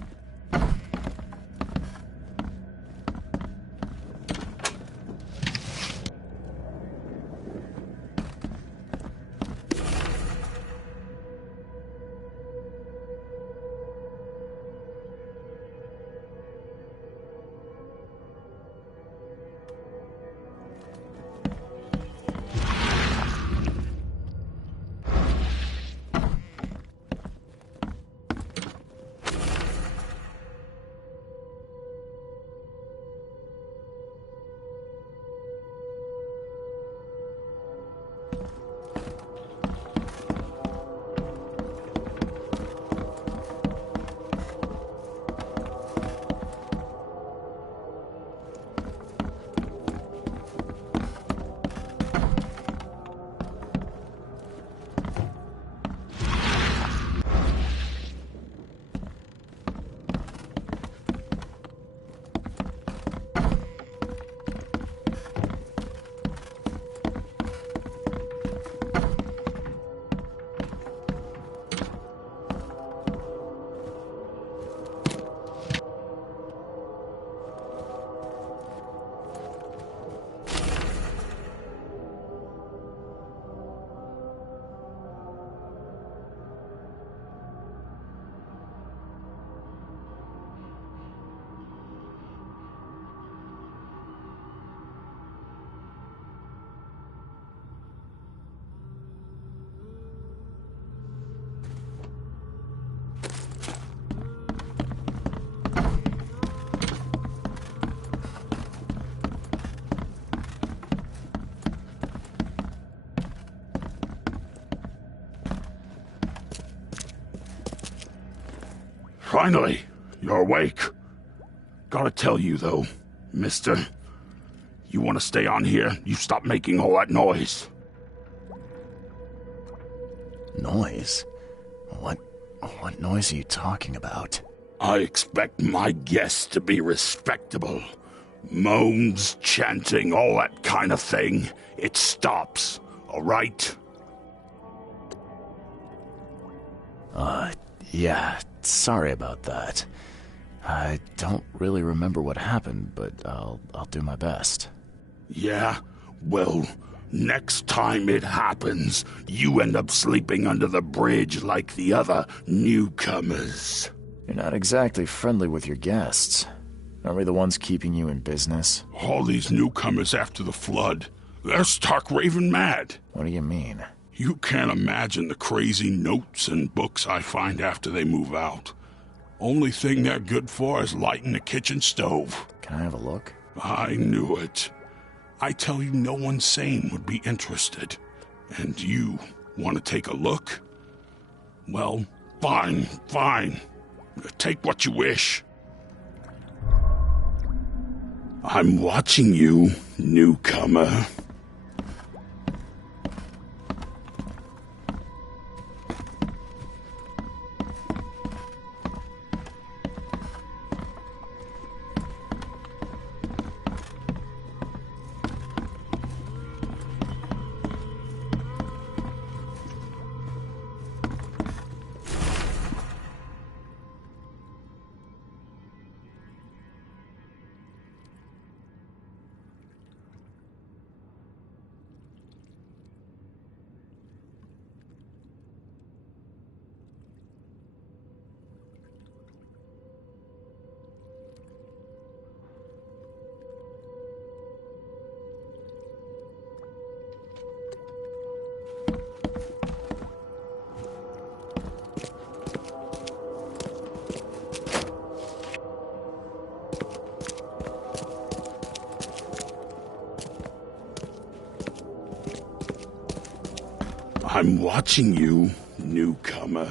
Finally, you're awake. Gotta tell you, though, mister, you want to stay on here, you stop making all that noise. Noise? What noise are you talking about? I expect my guests to be respectable. Moans, chanting, all that kind of thing. It stops, all right? Yeah, sorry about that. I don't really remember what happened, but I'll do my best. Yeah? Well, next time it happens, you end up sleeping under the bridge like the other newcomers. You're not exactly friendly with your guests. Aren't we the ones keeping you in business? All these newcomers after the flood, they're stark raving mad. What do you mean? You can't imagine the crazy notes and books I find after they move out. Only thing they're good for is lighting the kitchen stove. Can I have a look? I knew it. I tell you, no one sane would be interested. And you want to take a look? Well, fine. Take what you wish. I'm watching you, newcomer. I'm watching you, newcomer.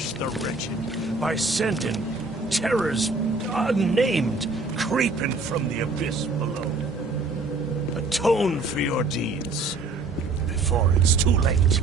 punish the wretched by sending terrors unnamed creeping from the abyss below. Atone for your deeds before it's too late.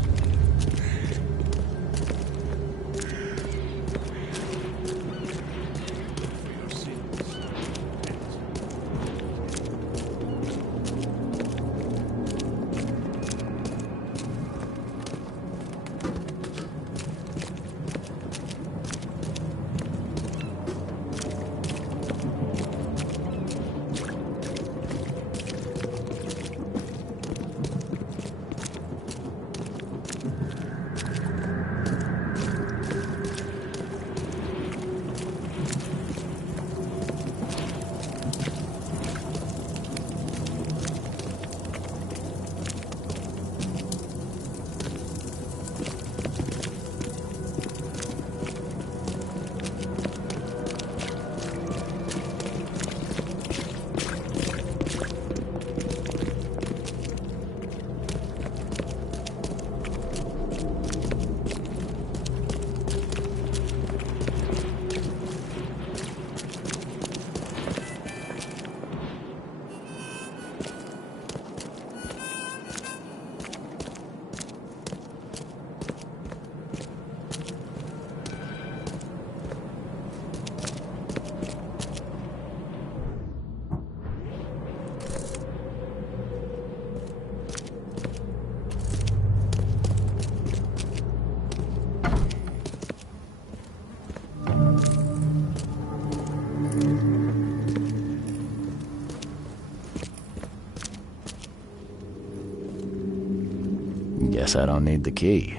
Guess I don't need the key.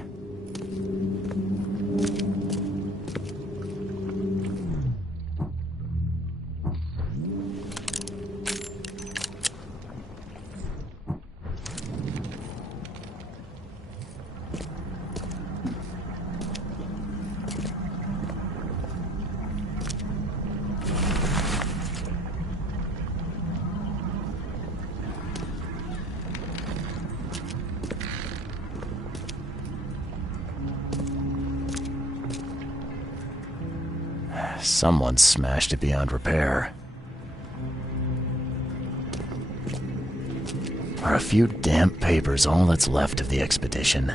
Someone smashed it beyond repair. Are a few damp papers all that's left of the expedition?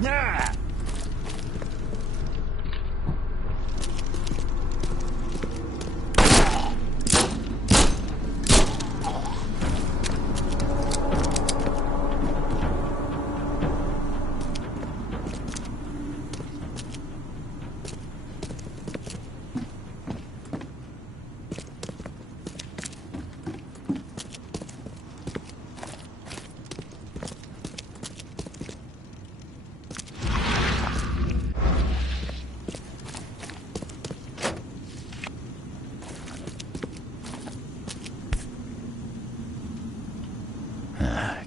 Nah.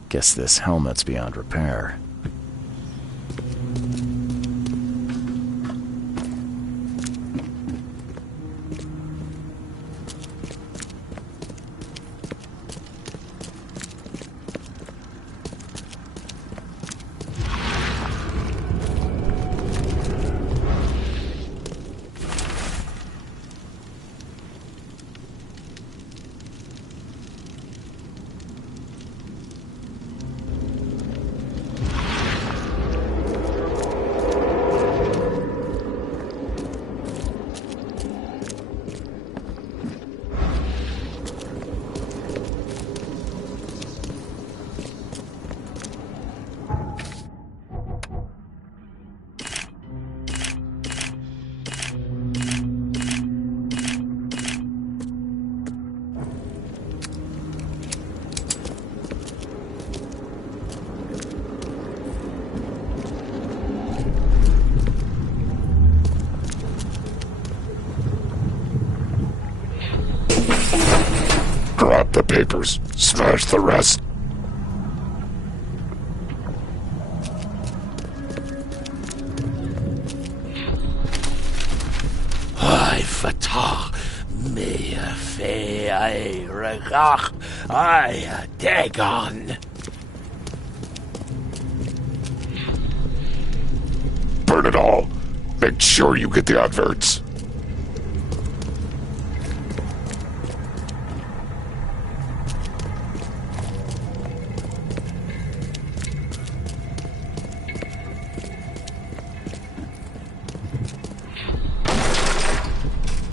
Guess this helmet's beyond repair. Grab the papers, smash the rest. I fatah me fe I regach I dagon. Burn it all. Make sure you get the adverts.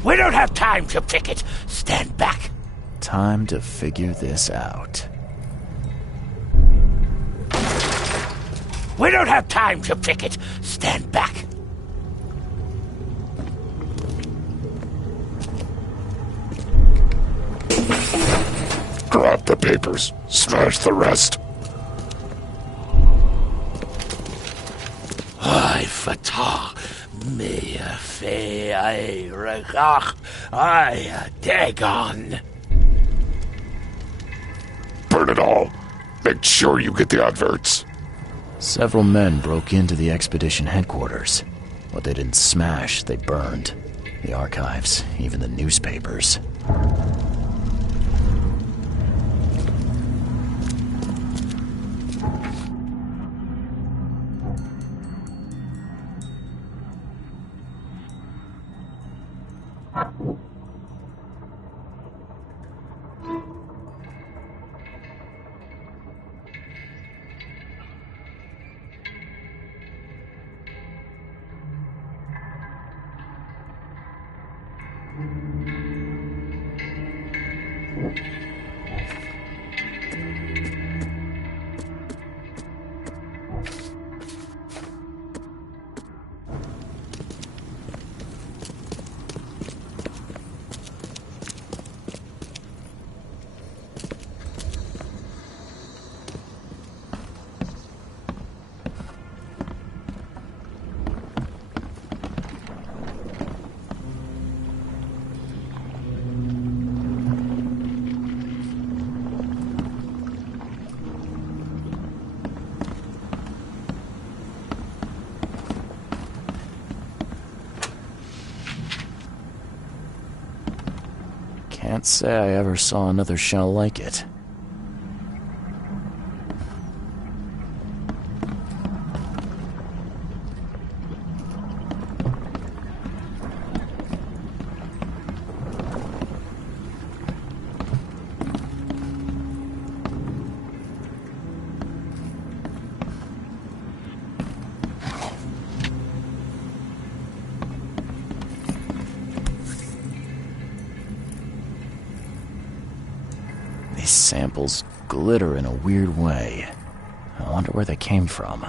We don't have time to picket. Stand back. Time to figure this out. We don't have time to picket. Stand back. Grab the papers, smash the rest. I fatah me fe I regach I dagon. Burn it all. Make sure you get the adverts. Several men broke into the expedition headquarters. What they didn't smash, they burned. The archives, even the newspapers. Can't say I ever saw another shell like it. samples glitter in a weird way. I wonder where they came from.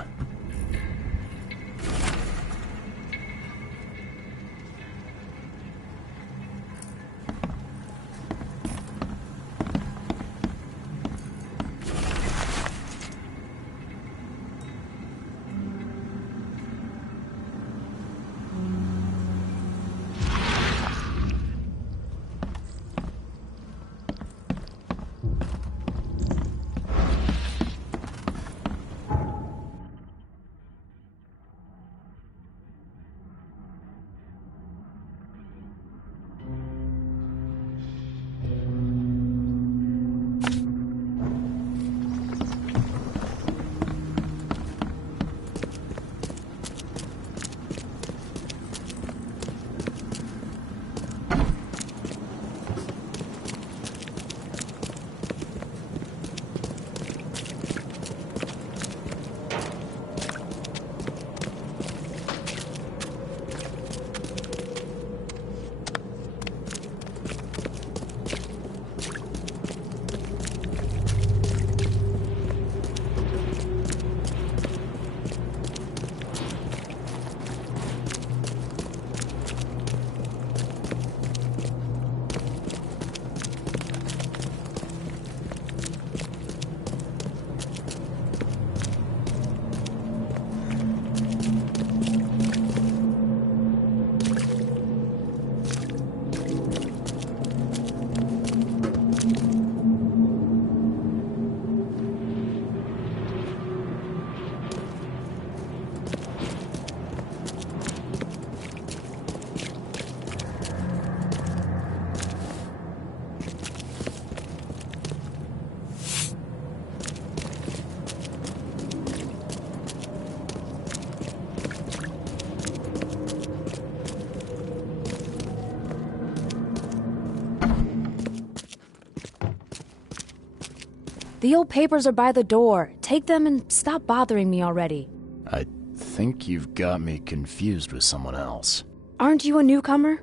The old papers are by the door. Take them and stop bothering me already. I think you've got me confused with someone else. Aren't you a newcomer?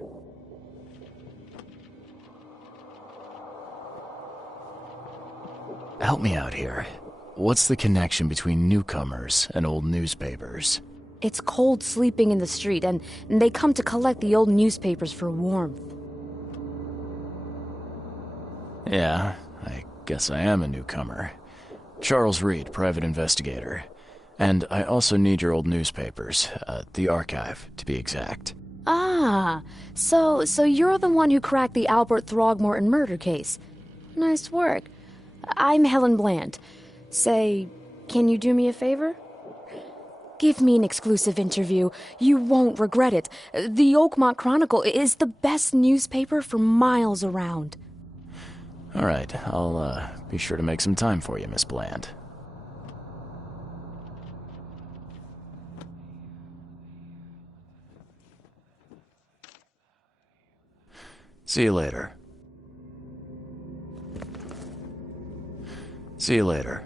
Help me out here. What's the connection between newcomers and old newspapers? It's cold sleeping in the street, and they come to collect the old newspapers for warmth. Yeah, I guess I am a newcomer. Charles Reed, private investigator. And I also need your old newspapers, the archive, to be exact. Ah, so you're the one who cracked the Albert Throgmorton murder case. Nice work. I'm Helen Bland. Say, can you do me a favor? Give me an exclusive interview. You won't regret it. The Oakmont Chronicle is the best newspaper for miles around. All right, I'll be sure to make some time for you, Miss Bland. See you later. See you later.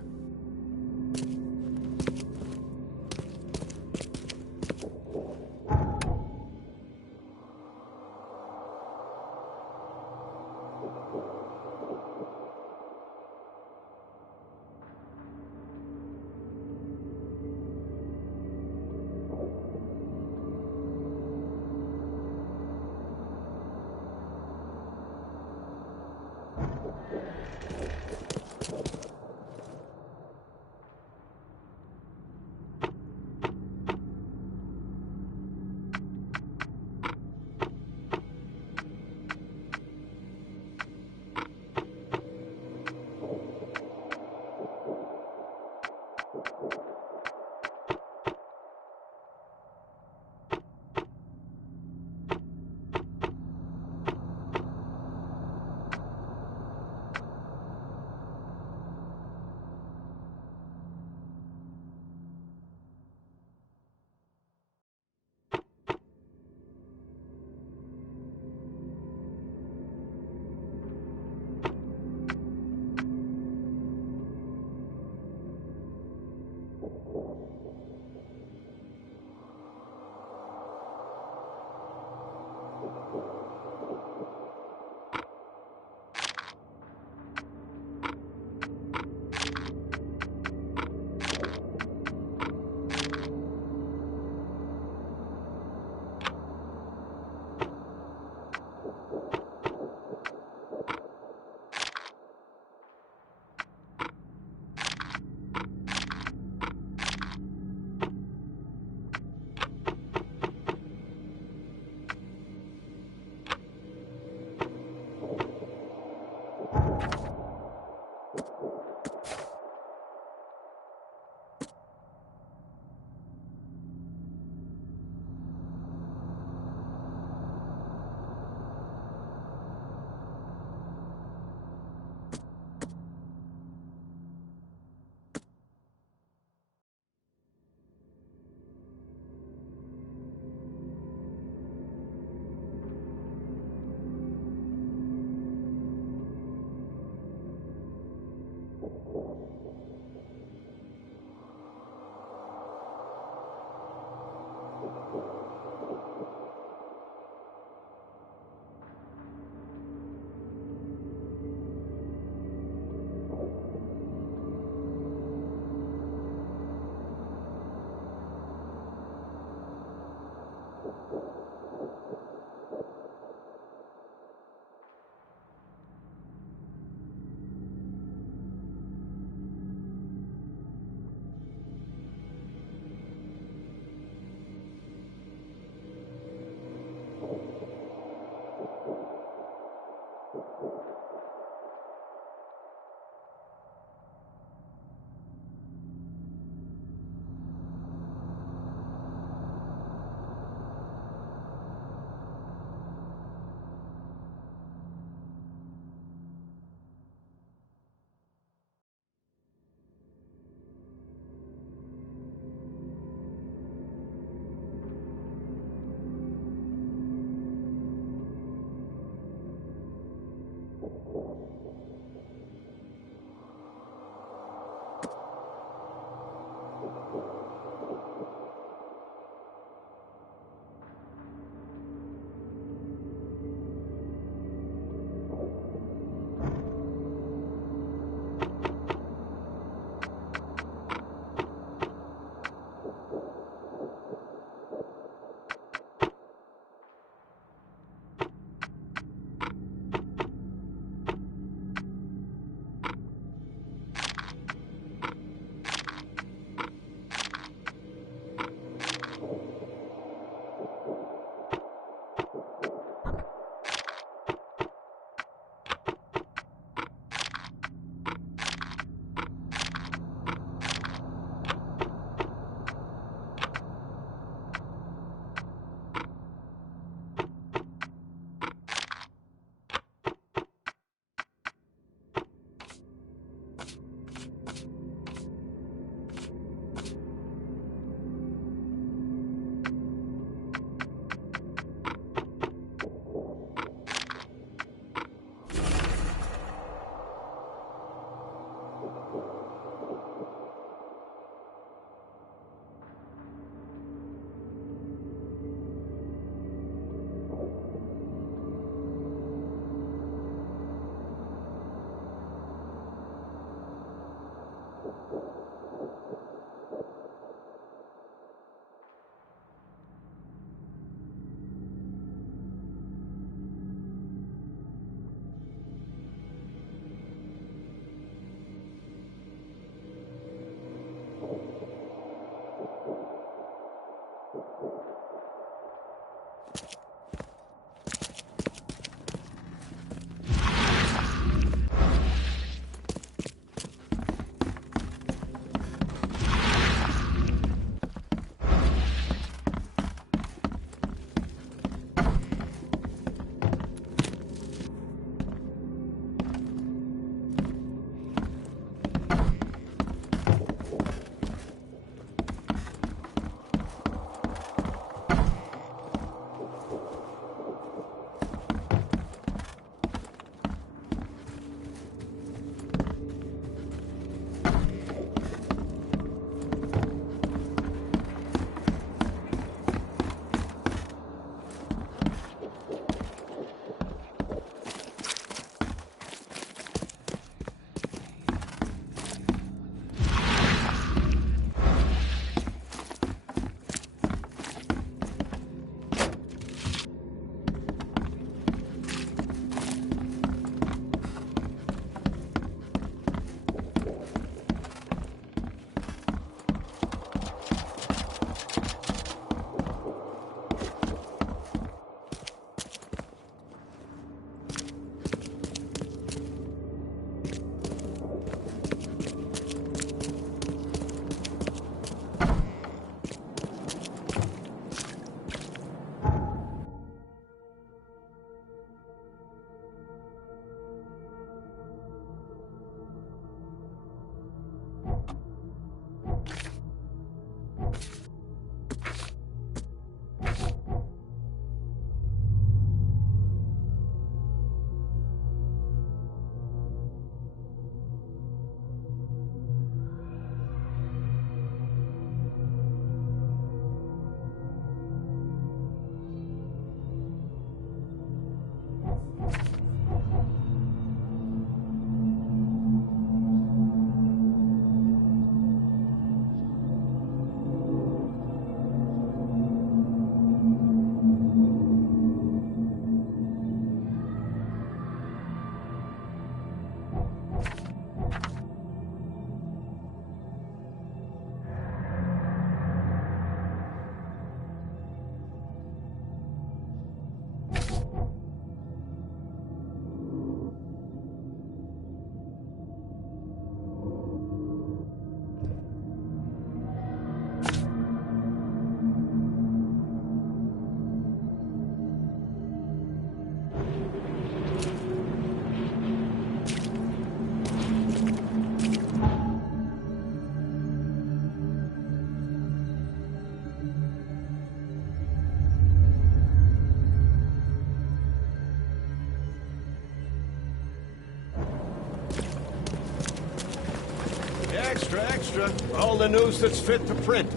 extra. All the news that's fit to print.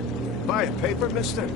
Buy a paper, mister?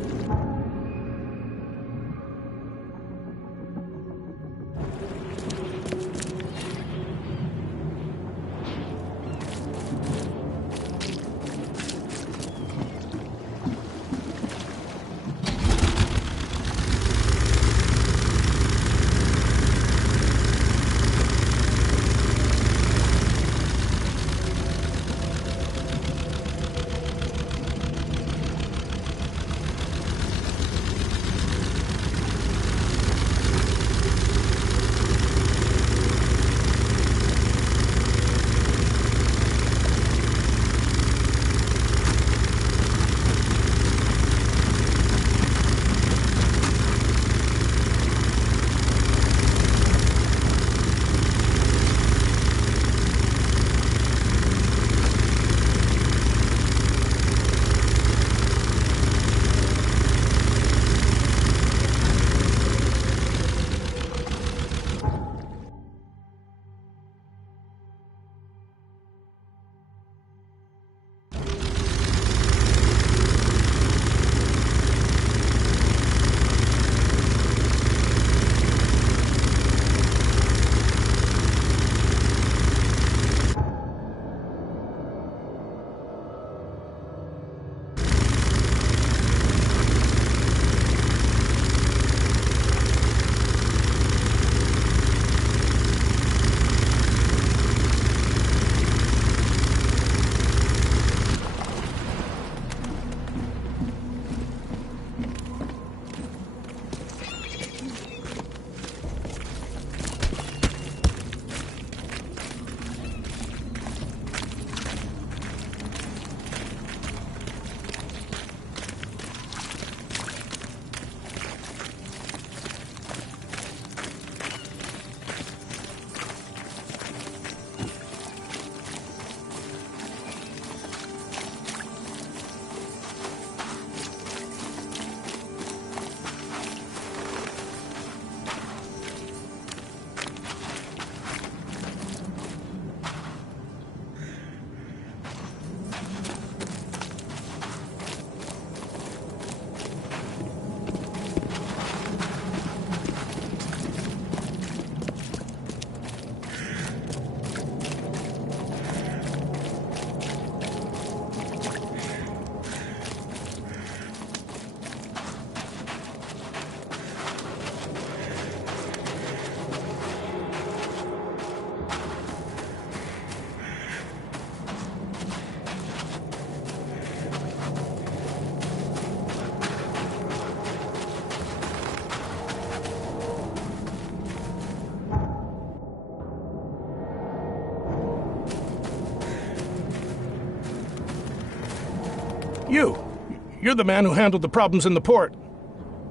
You're the man who handled the problems in the port.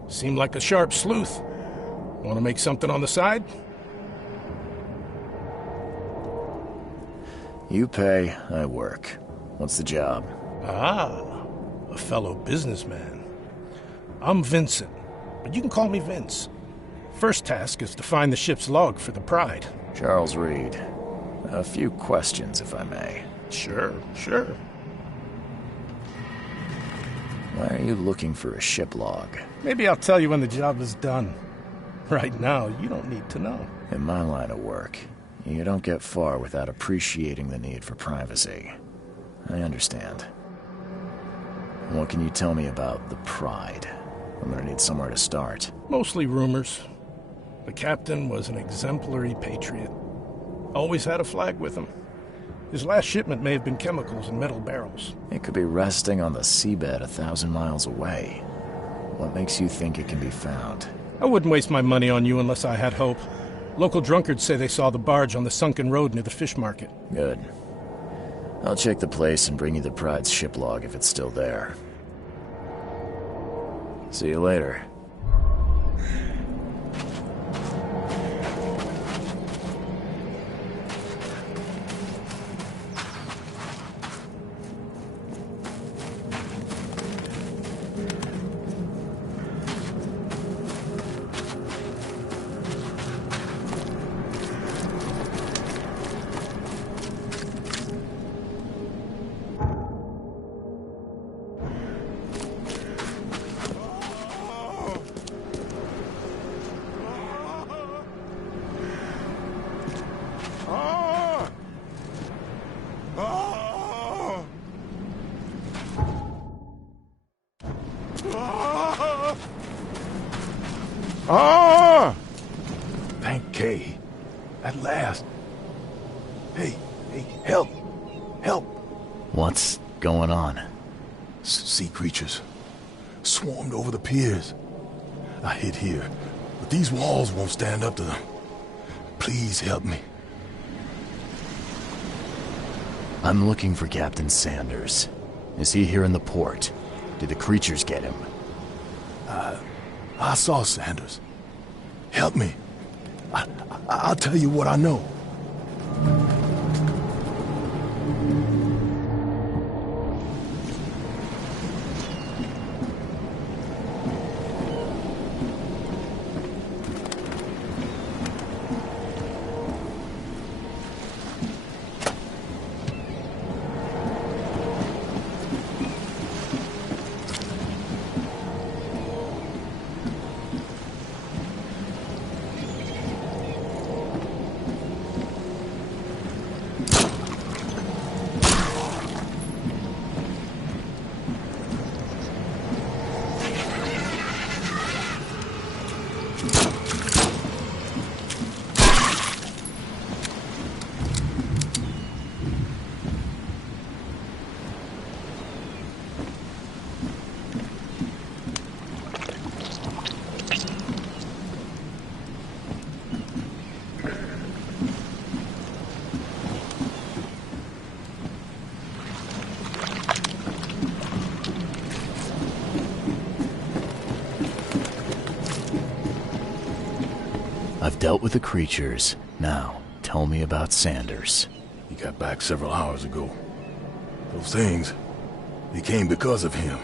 Seemed like a sharp sleuth. Want to make something on the side? You pay, I work. What's the job? Ah, a fellow businessman. I'm Vincent, but you can call me Vince. First task is to find the ship's log for the Pride. Charles Reed. A few questions, if I may. Sure. Why are you looking for a ship log? Maybe I'll tell you when the job is done. Right now, you don't need to know. In my line of work, you don't get far without appreciating the need for privacy. I understand. What can you tell me about the Pride? I'm gonna need somewhere to start. Mostly rumors. The captain was an exemplary patriot. Always had a flag with him. His last shipment may have been chemicals in metal barrels. It could be resting on the seabed 1,000 miles away. What makes you think it can be found? I wouldn't waste my money on you unless I had hope. Local drunkards say they saw the barge on the sunken road near the fish market. Good. I'll check the place and bring you the Pride's ship log if it's still there. See you later. Ah! Thank Kay. At last. Hey, help! Help! What's going on? Sea creatures. Swarmed over the piers. I hid here, but these walls won't stand up to them. Please help me. I'm looking for Captain Sanders. Is he here in the port? Did the creatures get him? I saw Sanders. Help me. I'll tell you what I know. I've dealt with the creatures. Now, tell me about Sanders. He got back several hours ago. Those things, they came because of him.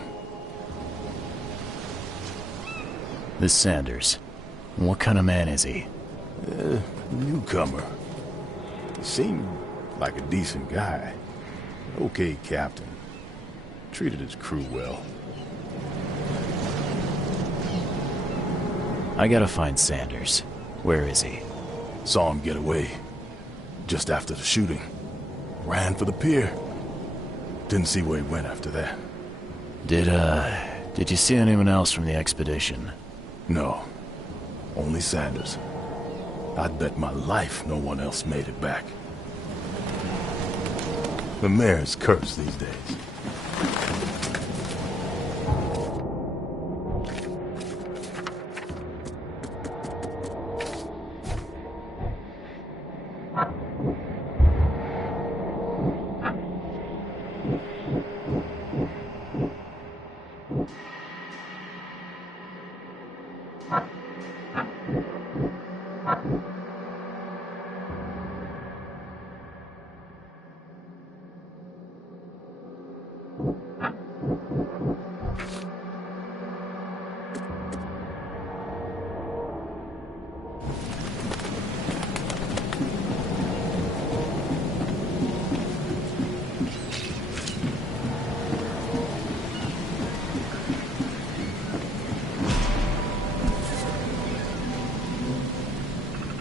This Sanders, what kind of man is he? Newcomer. He seemed like a decent guy. Okay, captain. Treated his crew well. I gotta find Sanders. Where is he? Saw him get away. Just after the shooting. Ran for the pier. Didn't see where he went after that. Did you see anyone else from the expedition? No. Only Sanders. I'd bet my life no one else made it back. The mayor's cursed these days.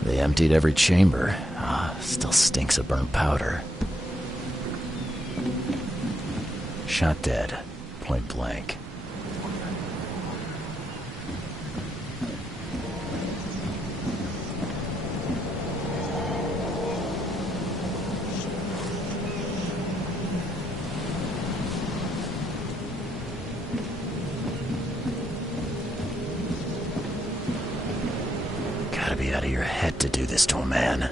They emptied every chamber. Still stinks of burnt powder. Shot dead. Point blank. Gotta be out of your head to do this to a man.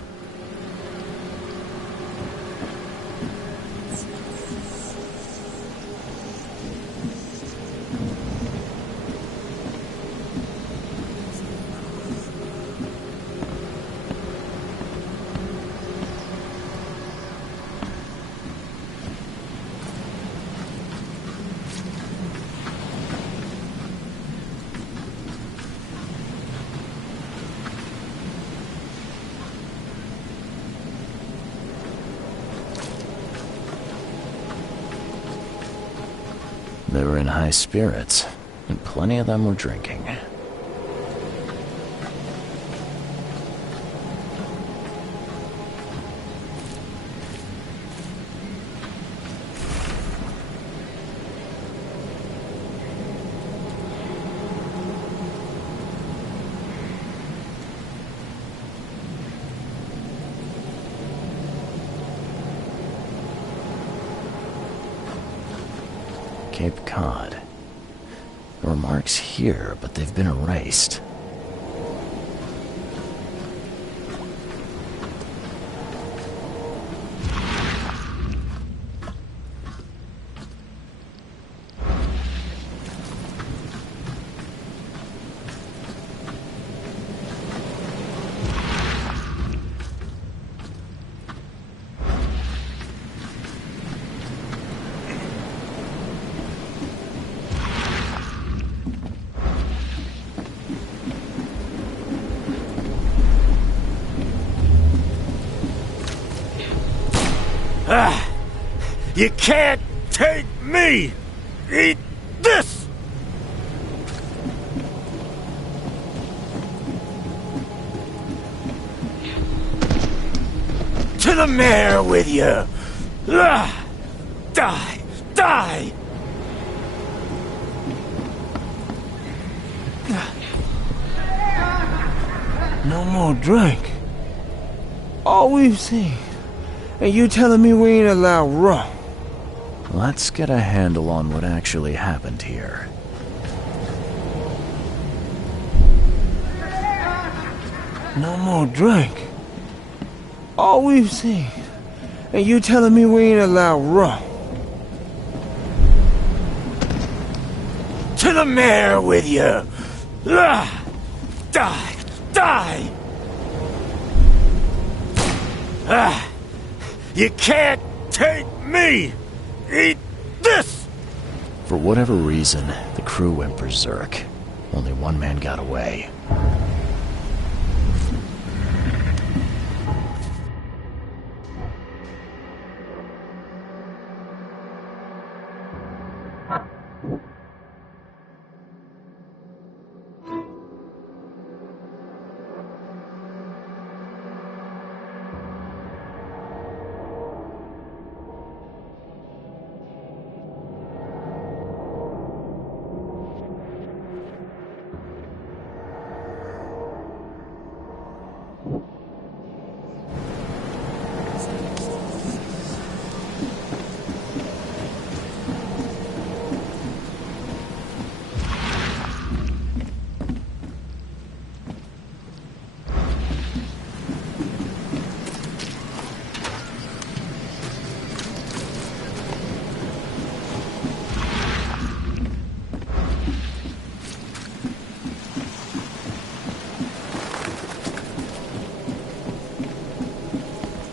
They were in high spirits, and plenty of them were drinking. Cape Cod. There were marks here, but they've been erased. You can't take me! Eat this! To the mayor with you! Die! Die! No more drink. All we've seen. And you telling me we ain't allowed rum? Let's get a handle on what actually happened here. No more drink. All we've seen. And you telling me we ain't allowed rum? To the mayor with you! Die! Die! You can't take me! Eat this! For whatever reason, the crew went berserk. Only one man got away.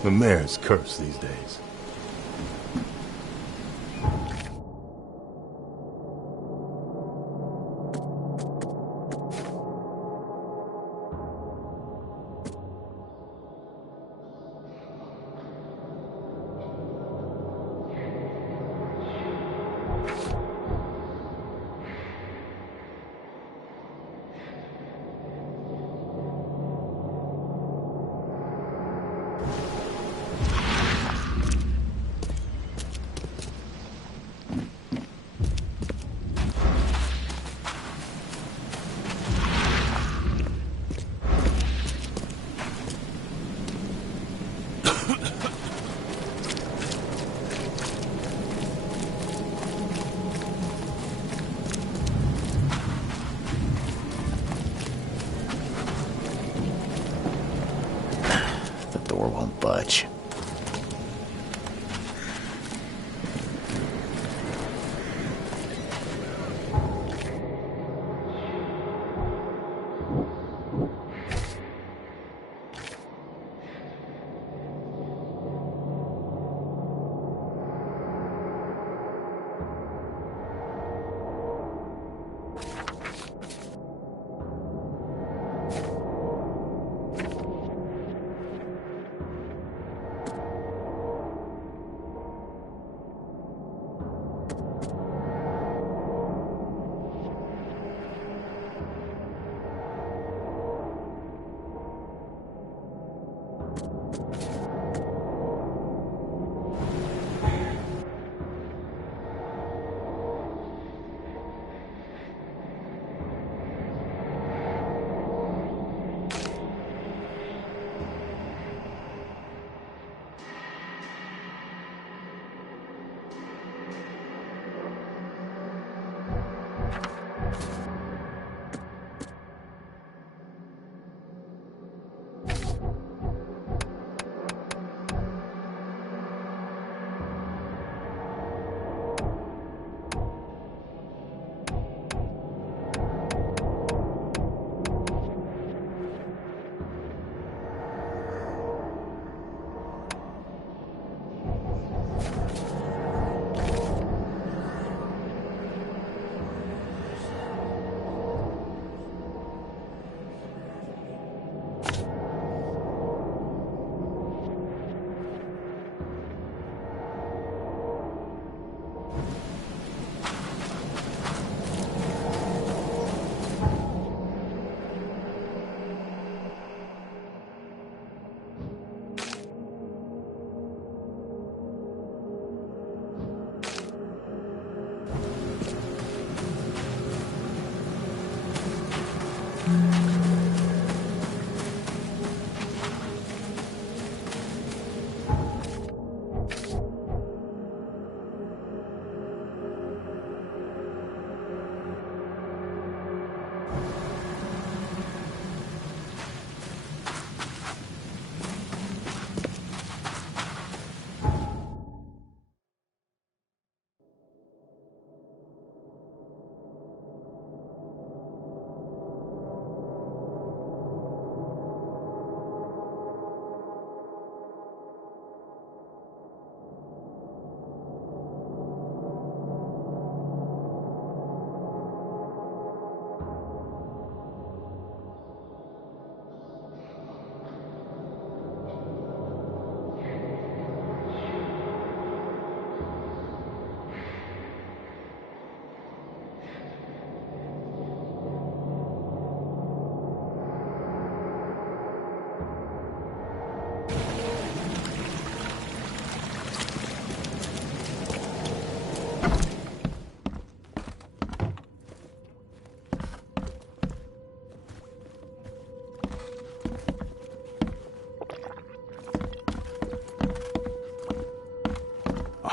The mayor's cursed these days. Budge.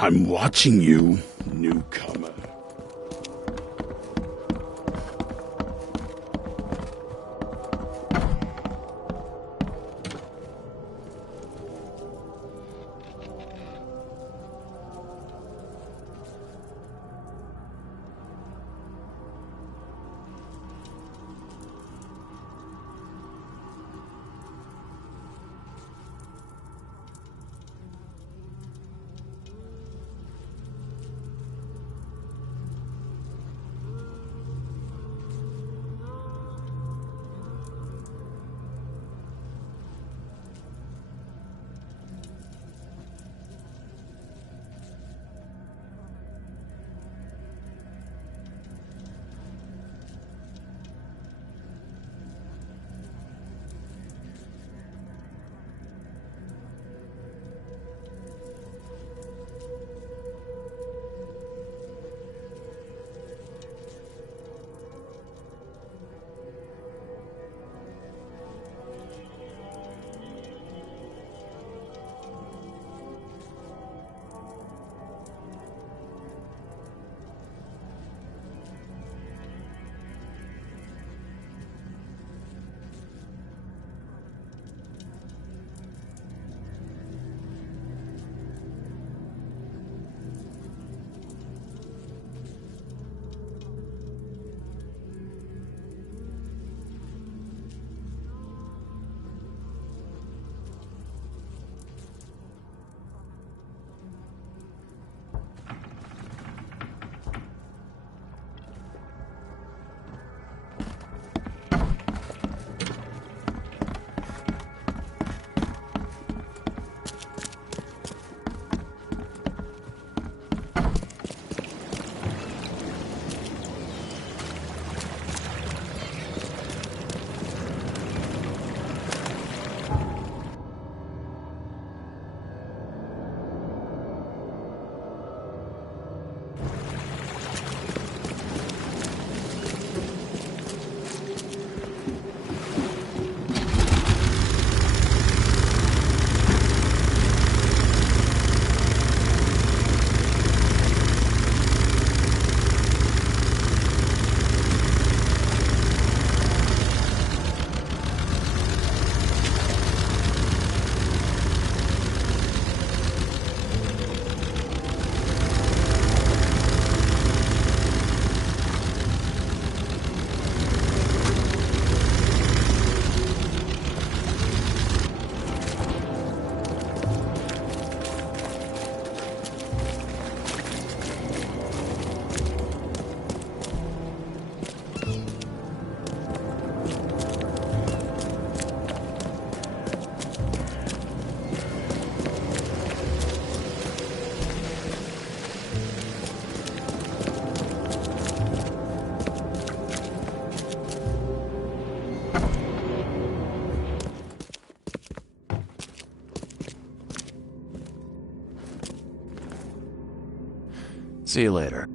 I'm watching you, newcomer. See you later.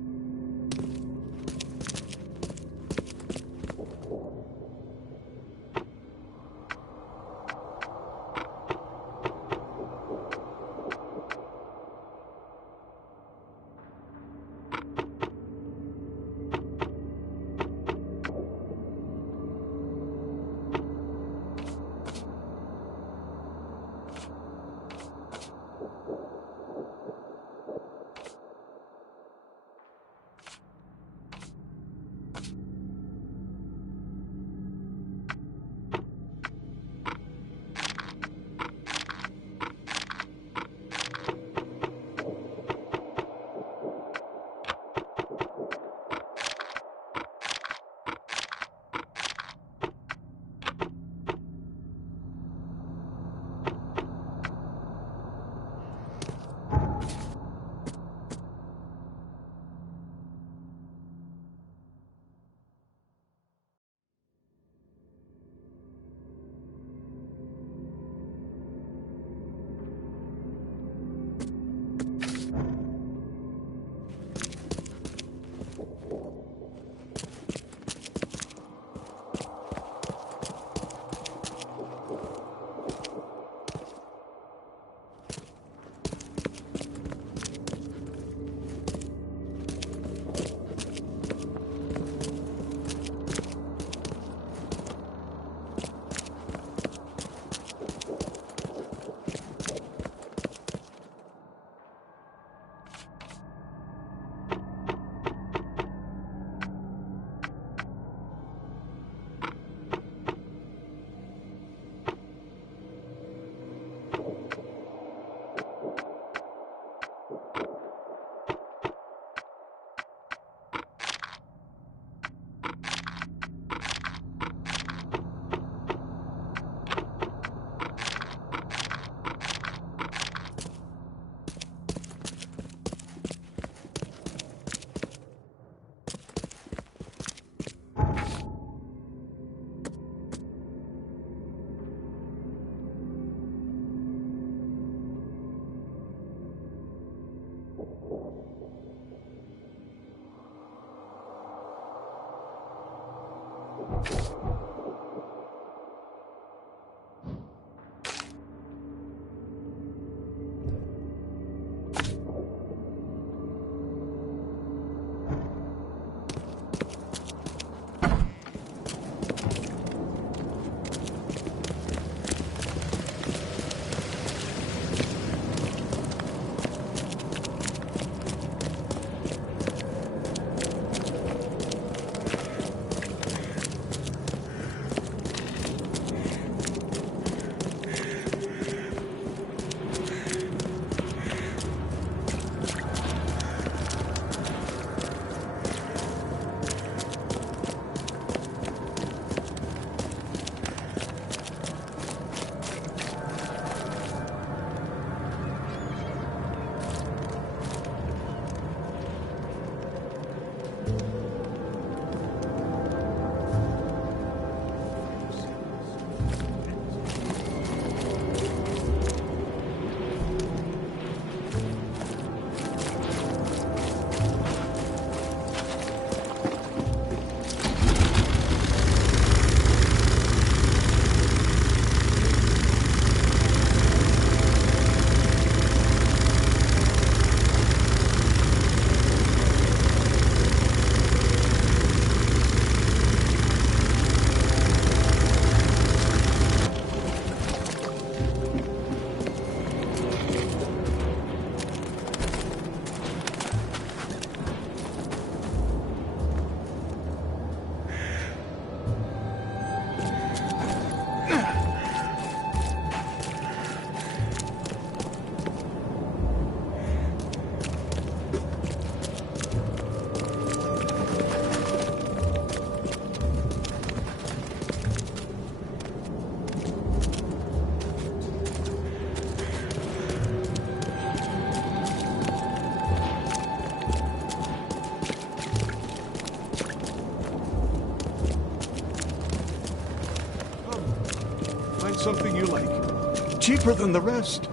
Something you like. Cheaper than the rest.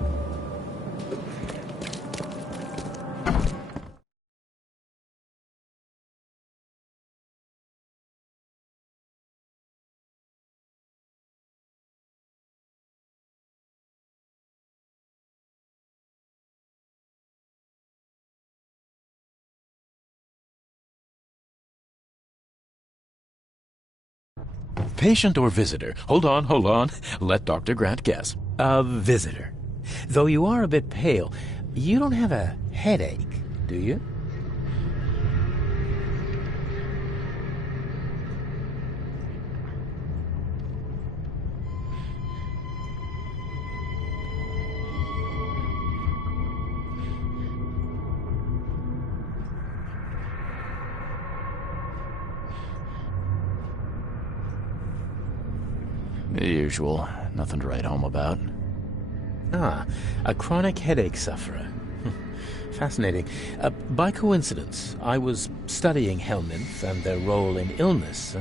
Patient or visitor? Hold on. Let Dr. Grant guess. A visitor. Though you are a bit pale, you don't have a headache, do you? The usual. Nothing to write home about. Ah, a chronic headache sufferer. Fascinating. By coincidence, I was studying helminths and their role in illness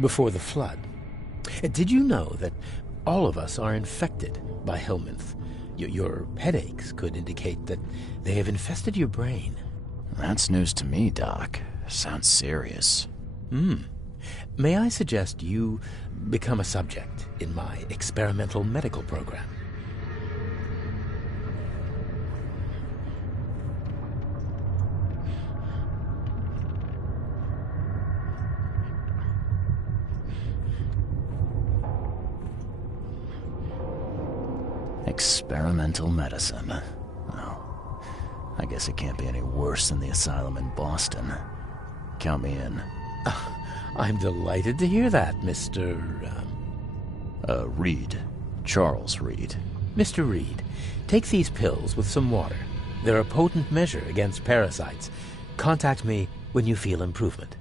before the flood. Did you know that all of us are infected by helminth? Your headaches could indicate that they have infested your brain. That's news to me, Doc. Sounds serious. May I suggest you become a subject in my experimental medical program? Experimental medicine. Well, I guess it can't be any worse than the asylum in Boston. Count me in. I'm delighted to hear that, Mr. Reed. Charles Reed. Mr. Reed, take these pills with some water. They're a potent measure against parasites. Contact me when you feel improvement.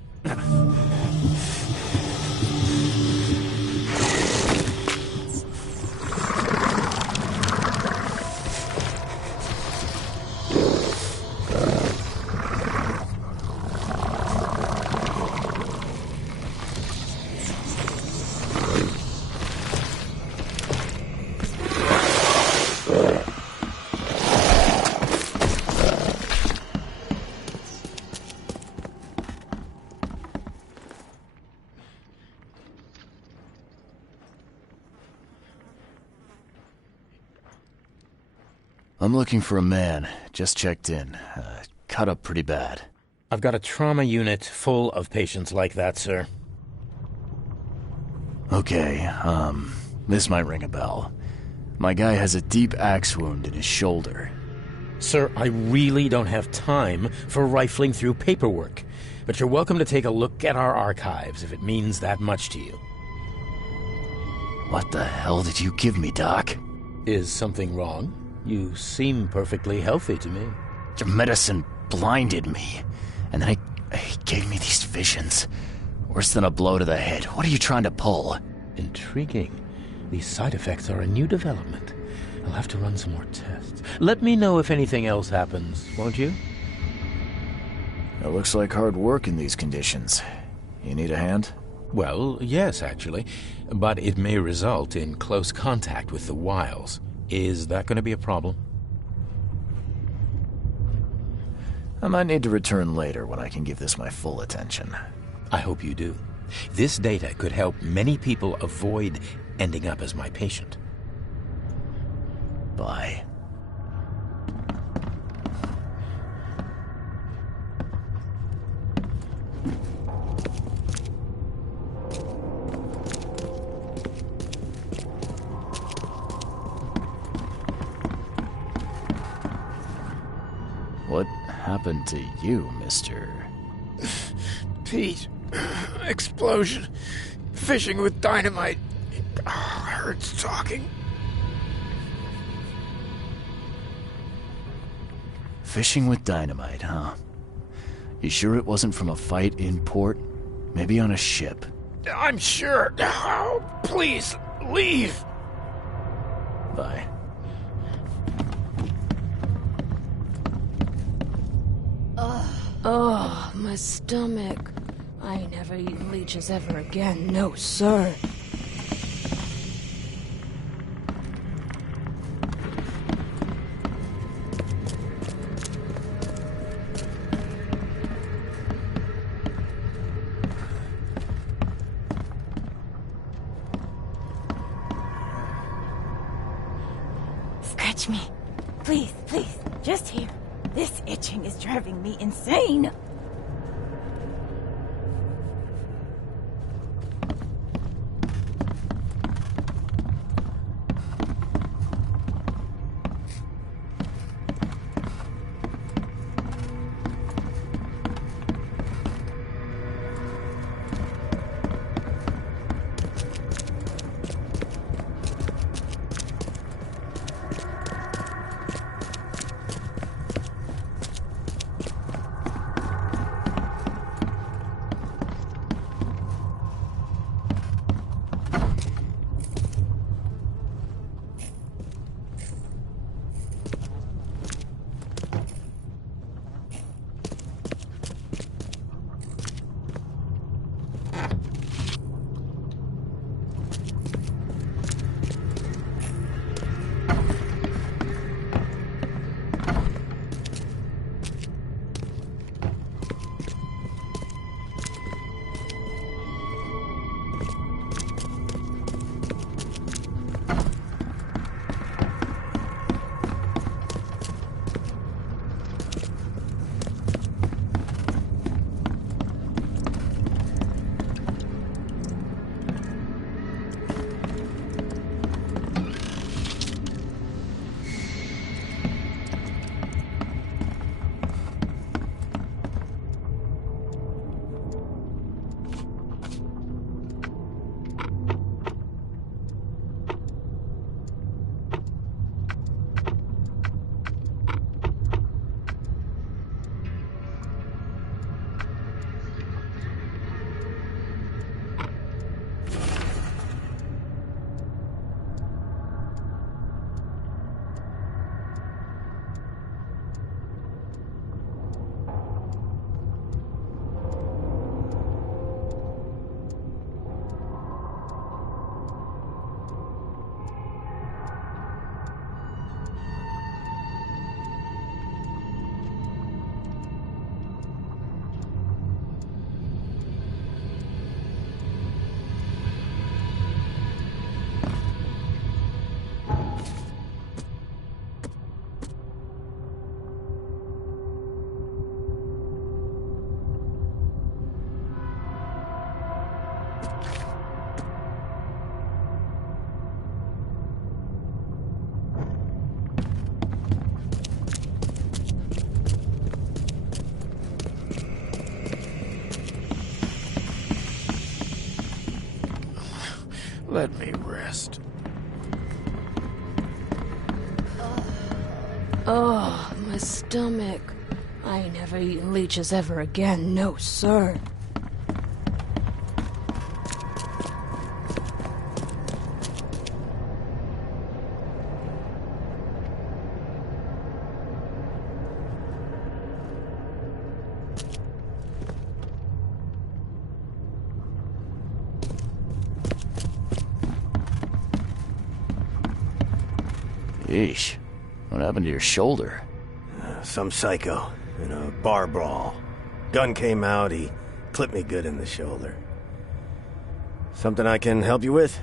I'm looking for a man. Just checked in. Cut up pretty bad. I've got a trauma unit full of patients like that, sir. Okay, this might ring a bell. My guy has a deep axe wound in his shoulder. Sir, I really don't have time for rifling through paperwork, but you're welcome to take a look at our archives if it means that much to you. What the hell did you give me, Doc? Is something wrong? You seem perfectly healthy to me. Your medicine blinded me, and then it gave me these visions. Worse than a blow to the head. What are you trying to pull? Intriguing. These side effects are a new development. I'll have to run some more tests. Let me know if anything else happens, won't you? It looks like hard work in these conditions. You need a hand? Well, yes, actually. But it may result in close contact with the wiles. Is that going to be a problem? I might need to return later when I can give this my full attention. I hope you do. This data could help many people avoid ending up as my patient. Bye. What happened to you, Mr.? Pete. Explosion. Fishing with dynamite. Hurts talking. Fishing with dynamite, huh? You sure it wasn't from a fight in port? Maybe on a ship? I'm sure. Oh, please, leave. Bye. Oh, my stomach. I ain't never eaten leeches ever again. No, sir. Scratch me. Please, please. Just here. This itching is driving me insane. Let me rest. Oh, my stomach. I ain't never eaten leeches ever again, no sir. Yeesh. What happened to your shoulder? Some psycho in a bar brawl. Gun came out, he clipped me good in the shoulder. Something I can help you with?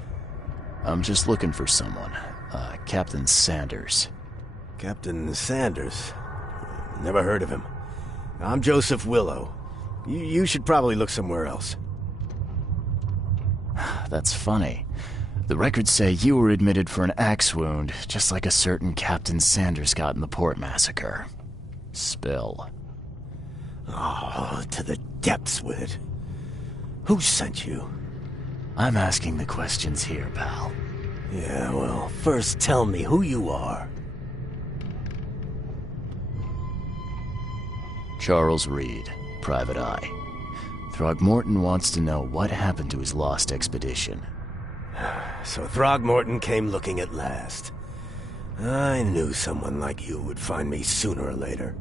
I'm just looking for someone. Captain Sanders. Captain Sanders? Never heard of him. I'm Joseph Willow. You should probably look somewhere else. That's funny. The records say you were admitted for an axe wound, just like a certain Captain Sanders got in the port massacre. Spill. Oh, to the depths with it. Who sent you? I'm asking the questions here, pal. Yeah, well, first tell me who you are. Charles Reed, Private Eye. Throgmorton wants to know what happened to his lost expedition. So Throgmorton came looking at last. I knew someone like you would find me sooner or later.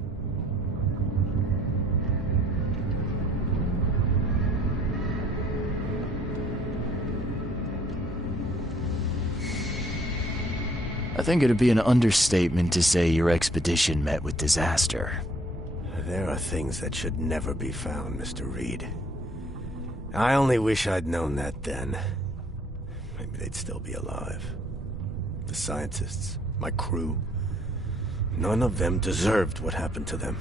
I think it'd be an understatement to say your expedition met with disaster. There are things that should never be found, Mr. Reed. I only wish I'd known that then. Maybe they'd still be alive. The scientists, my crew, none of them deserved what happened to them.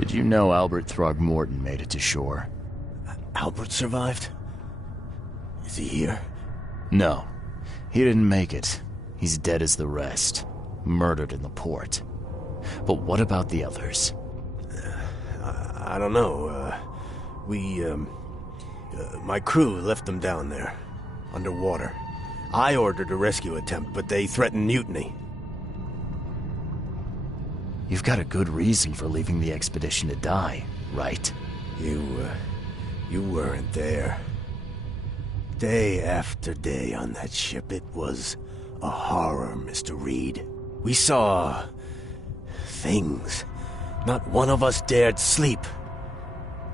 Did you know Albert Throgmorton made it to shore? Albert survived? Is he here? No. He didn't make it. He's dead as the rest. Murdered in the port. But what about the others? I don't know. My crew left them down there, underwater. I ordered a rescue attempt, but they threatened mutiny. You've got a good reason for leaving the expedition to die, right? You weren't there. Day after day on that ship, it was a horror, Mr. Reed. We saw things. Not one of us dared sleep.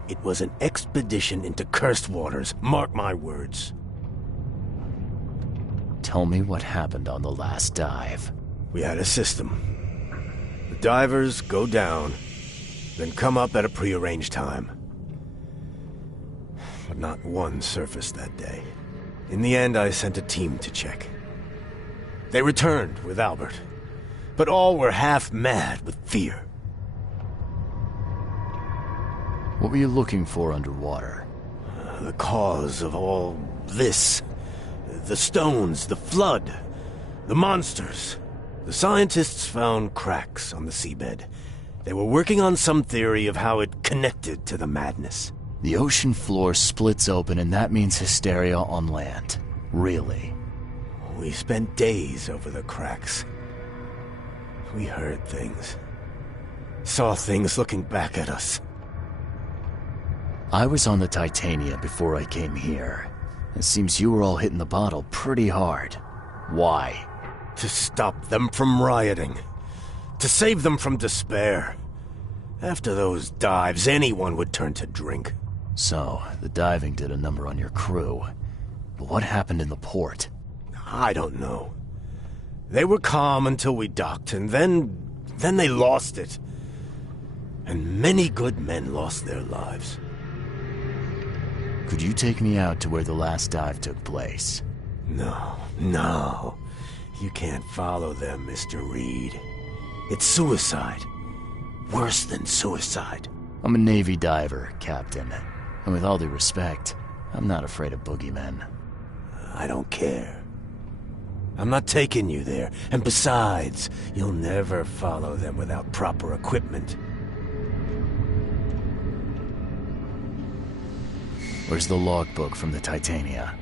It was an expedition into cursed waters, mark my words. Tell me what happened on the last dive. We had a system. The divers go down, then come up at a prearranged time. But not one surfaced that day. In the end, I sent a team to check. They returned with Albert, but all were half mad with fear. What were you looking for underwater? The cause of all this. The stones, the flood, the monsters. The scientists found cracks on the seabed. They were working on some theory of how it connected to the madness. The ocean floor splits open and that means hysteria on land. Really? We spent days over the cracks. We heard things. Saw things looking back at us. I was on the Titania before I came here. It seems you were all hitting the bottle pretty hard. Why? To stop them from rioting. To save them from despair. After those dives, anyone would turn to drink. So, the diving did a number on your crew. But what happened in the port? I don't know. They were calm until we docked, and then they lost it. And many good men lost their lives. Could you take me out to where the last dive took place? No. You can't follow them, Mr. Reed. It's suicide. Worse than suicide. I'm a Navy diver, Captain. And with all due respect, I'm not afraid of boogeymen. I don't care. I'm not taking you there. And besides, you'll never follow them without proper equipment. Where's the logbook from the Titania?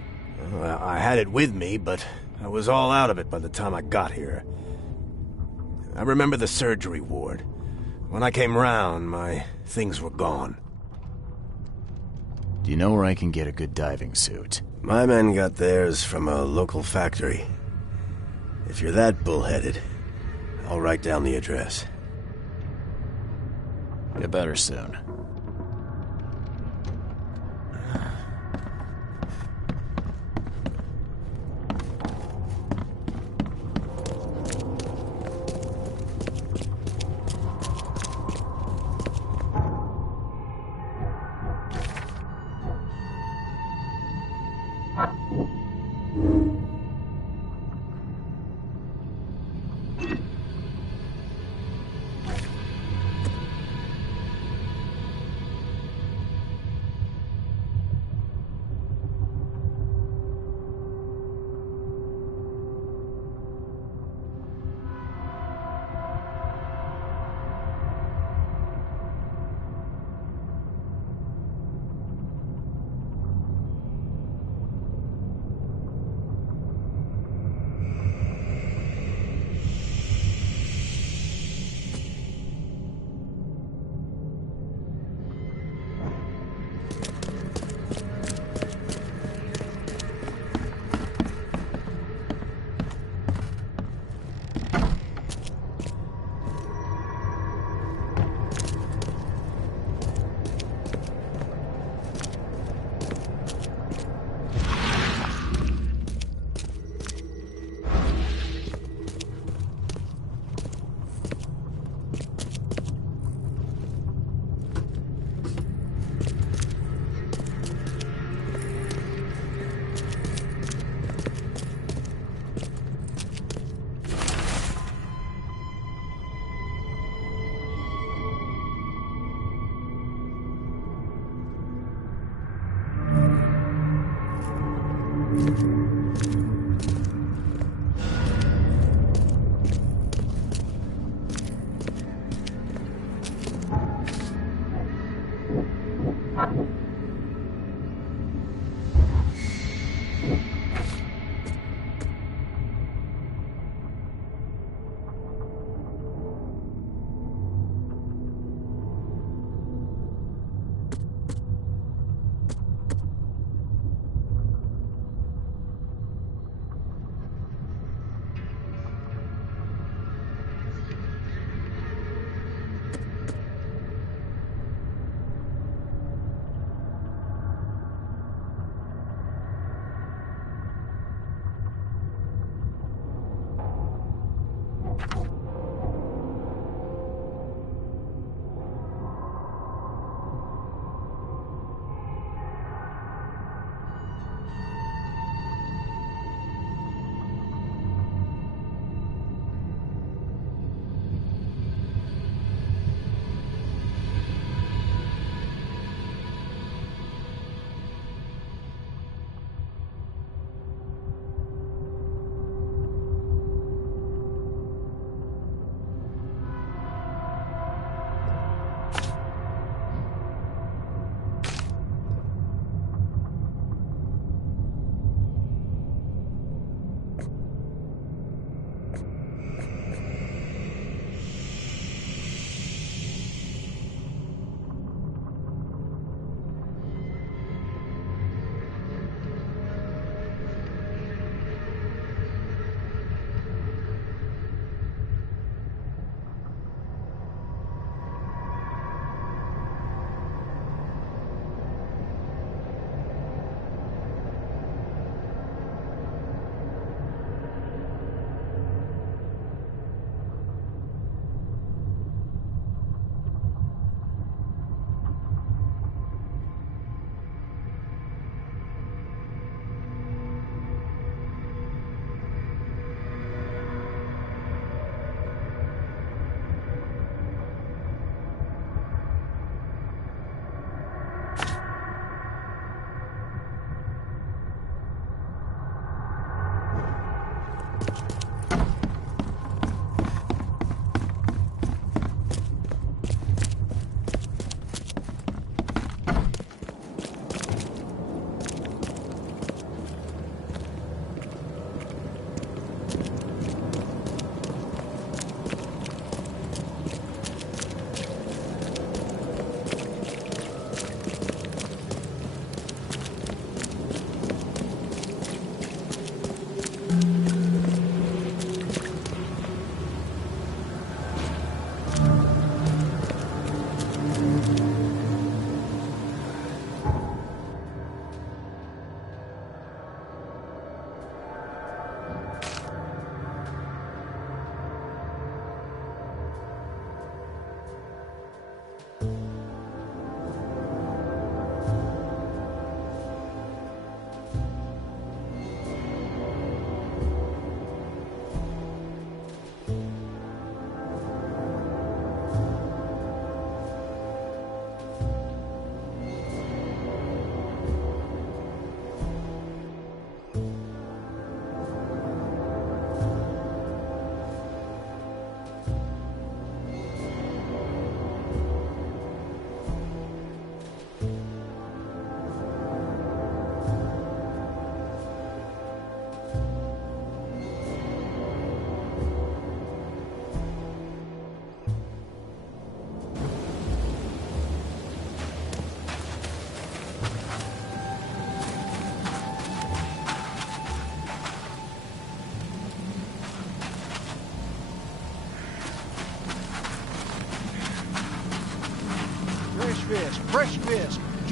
Well, I had it with me, but I was all out of it by the time I got here. I remember the surgery ward. When I came round, my things were gone. Do you know where I can get a good diving suit? My men got theirs from a local factory. If you're that bullheaded, I'll write down the address. Get better soon.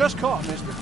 Just caught, mister.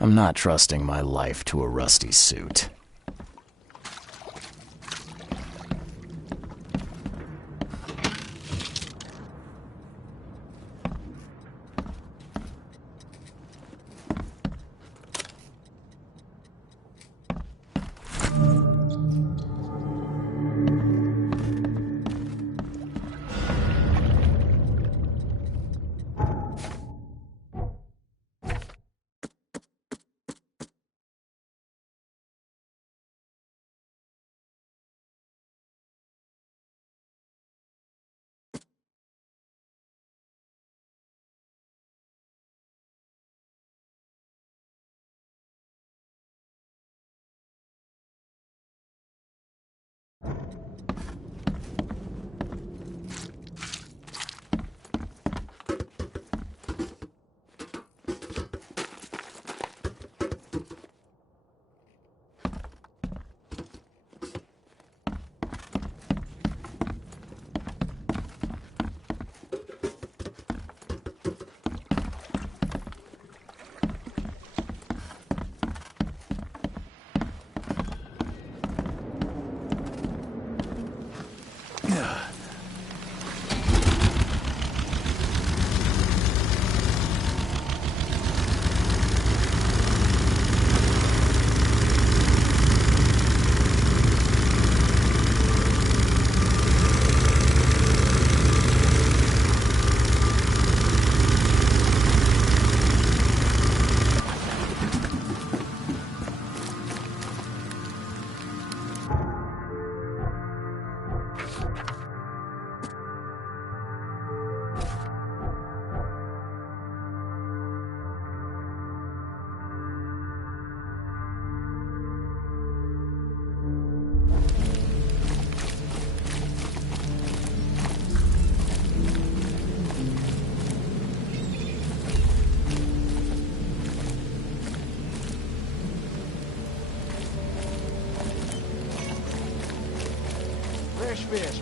I'm not trusting my life to a rusty suit.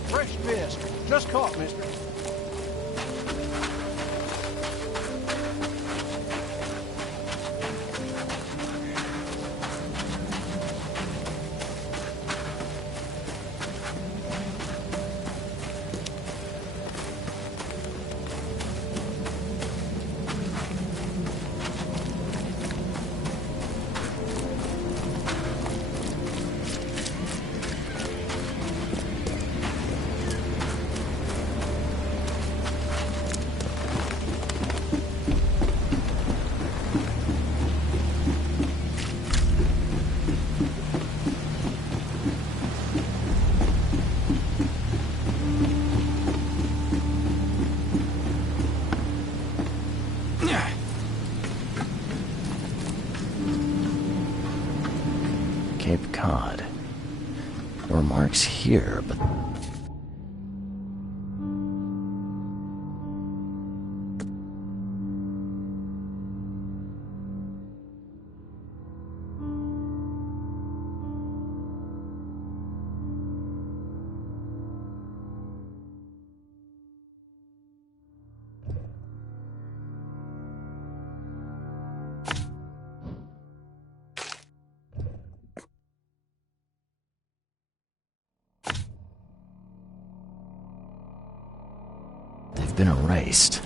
Fresh fish. Just caught, mister. more marks here, but... They've been erased.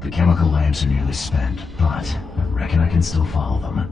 The chemical lamps are nearly spent, but I reckon I can still follow them.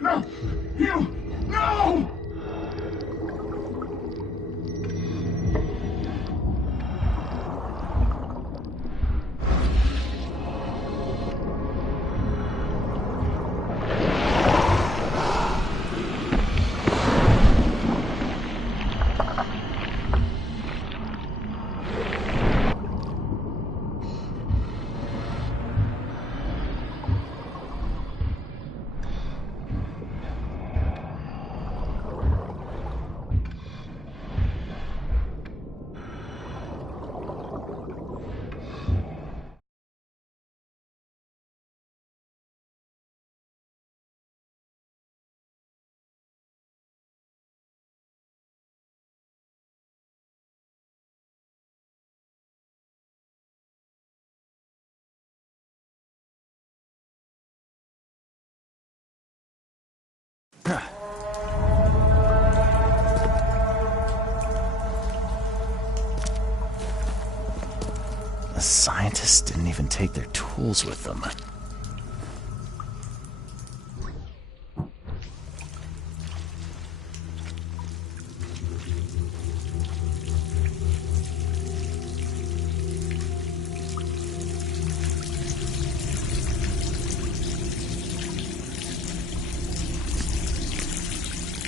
No! You! No! The scientists didn't even take their tools with them.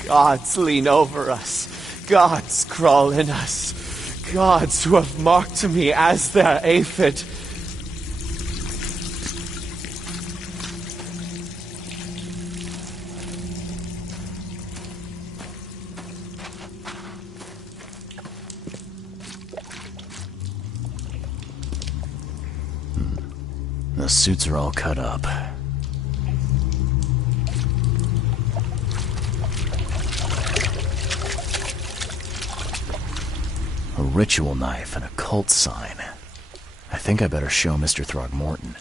Gods lean over us. Gods crawl in us. Gods who have marked me as their aphid. The suits are all cut up. A ritual knife and a cult sign. I think I better show Mr. Throgmorton.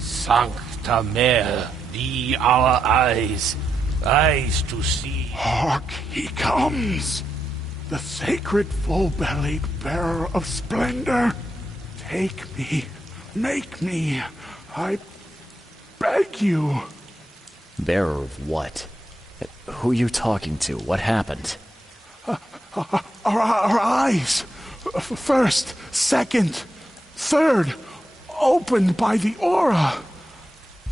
Sancta Mare, be our eyes, eyes to see. Hark, he comes! The sacred full-bellied bearer of splendor. Take me, make me, I beg you. Bearer of what? Who are you talking to? What happened? Our eyes, first, second, third, opened by the aura.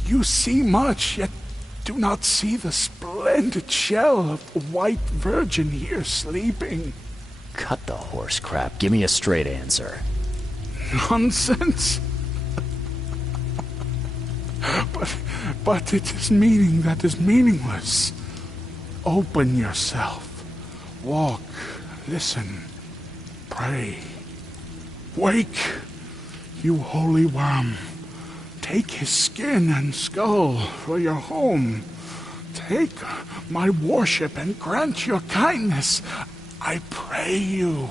You see much, yet do not see the splendid shell of the white virgin here sleeping. Cut the horse crap. Give me a straight answer. Nonsense. But it is meaning that is meaningless. Open yourself. Walk, listen, pray. Wake, you holy worm. Take his skin and skull for your home. Take my worship and grant your kindness. I pray you.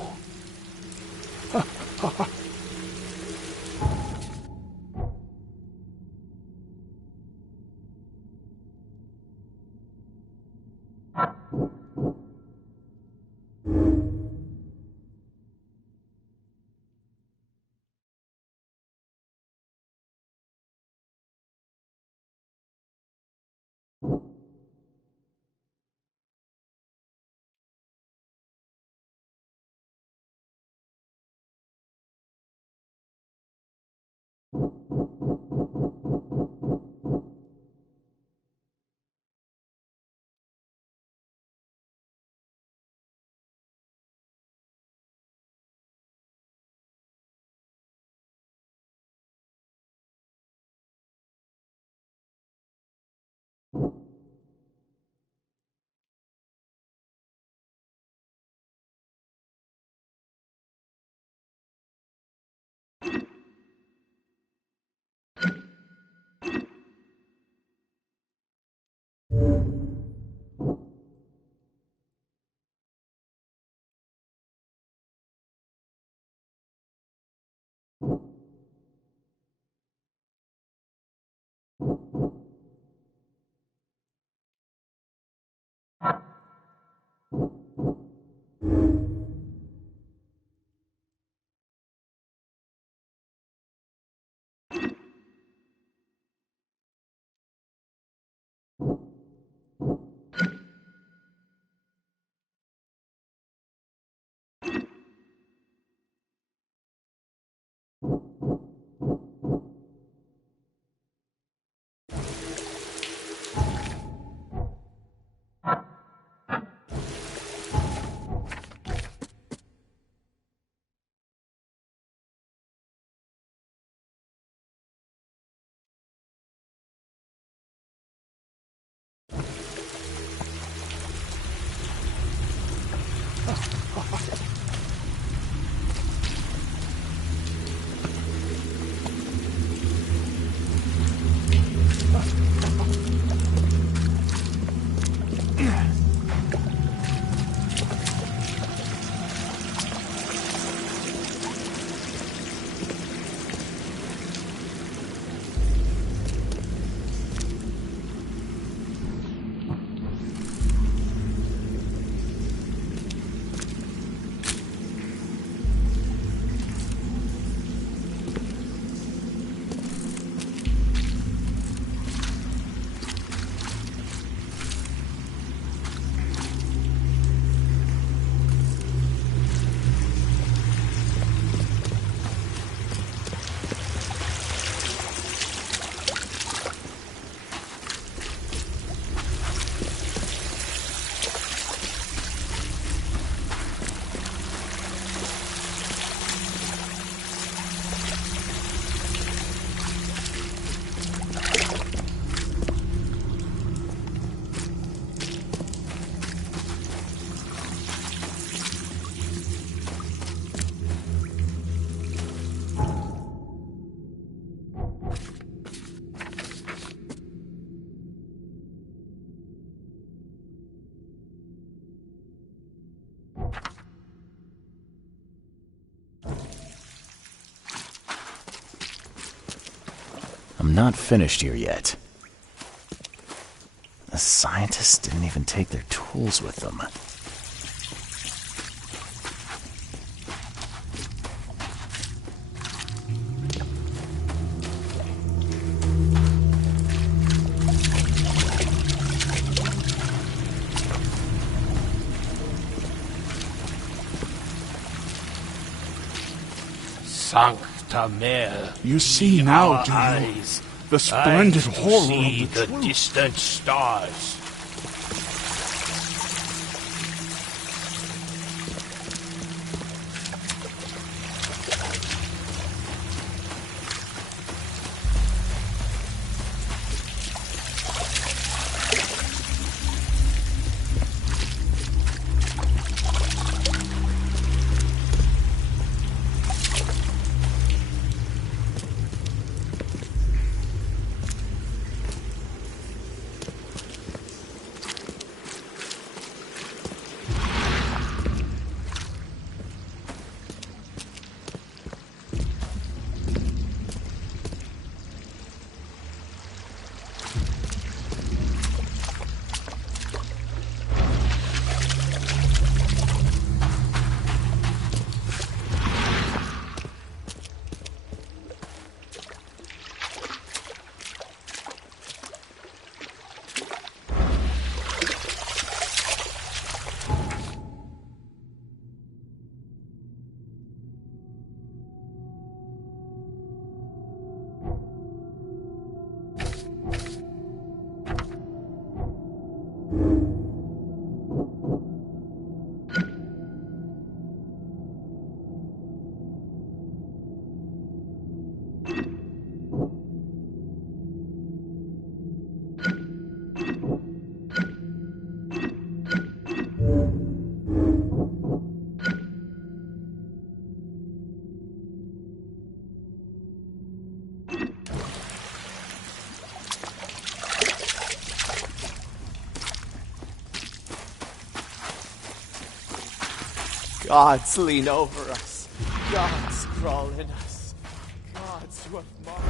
I'm not finished here yet. The scientists didn't even take their tools with them. Sancta Mare. You see now, do you? Eyes. The splendid Eyes to horror see of the the distant stars. Gods lean over us. Gods crawl in us. Gods who have marked.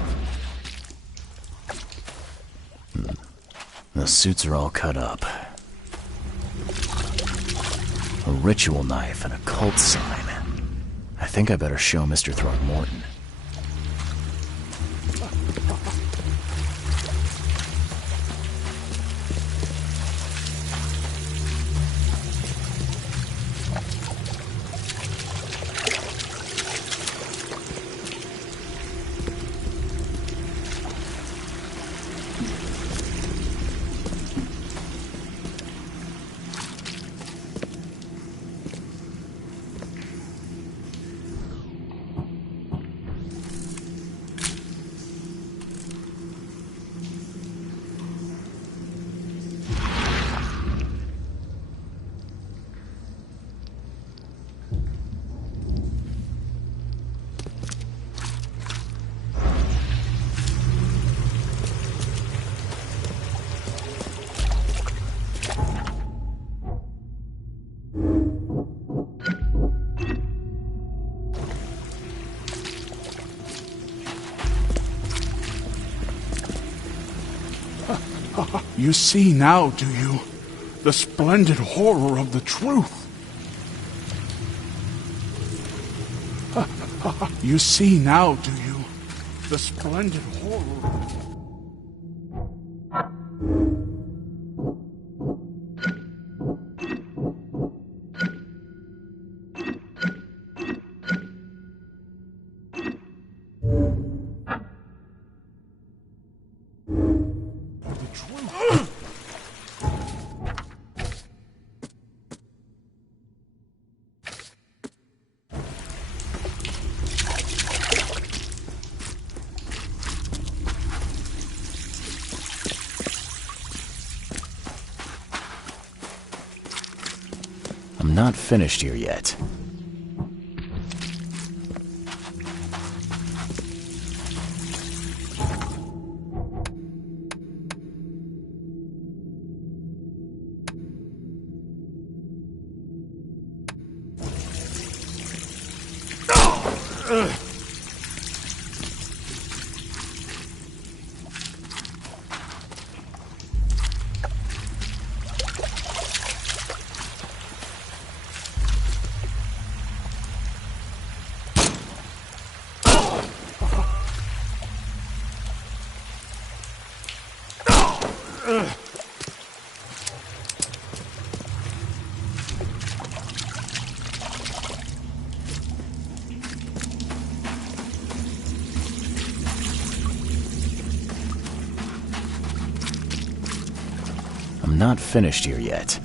The suits are all cut up. A ritual knife and a cult sign. I think I better show Mr. Throgmorton. You see now, do you? The splendid horror of the truth. You see now, do you? The splendid horror. I'm not finished here yet. I'm not finished here yet.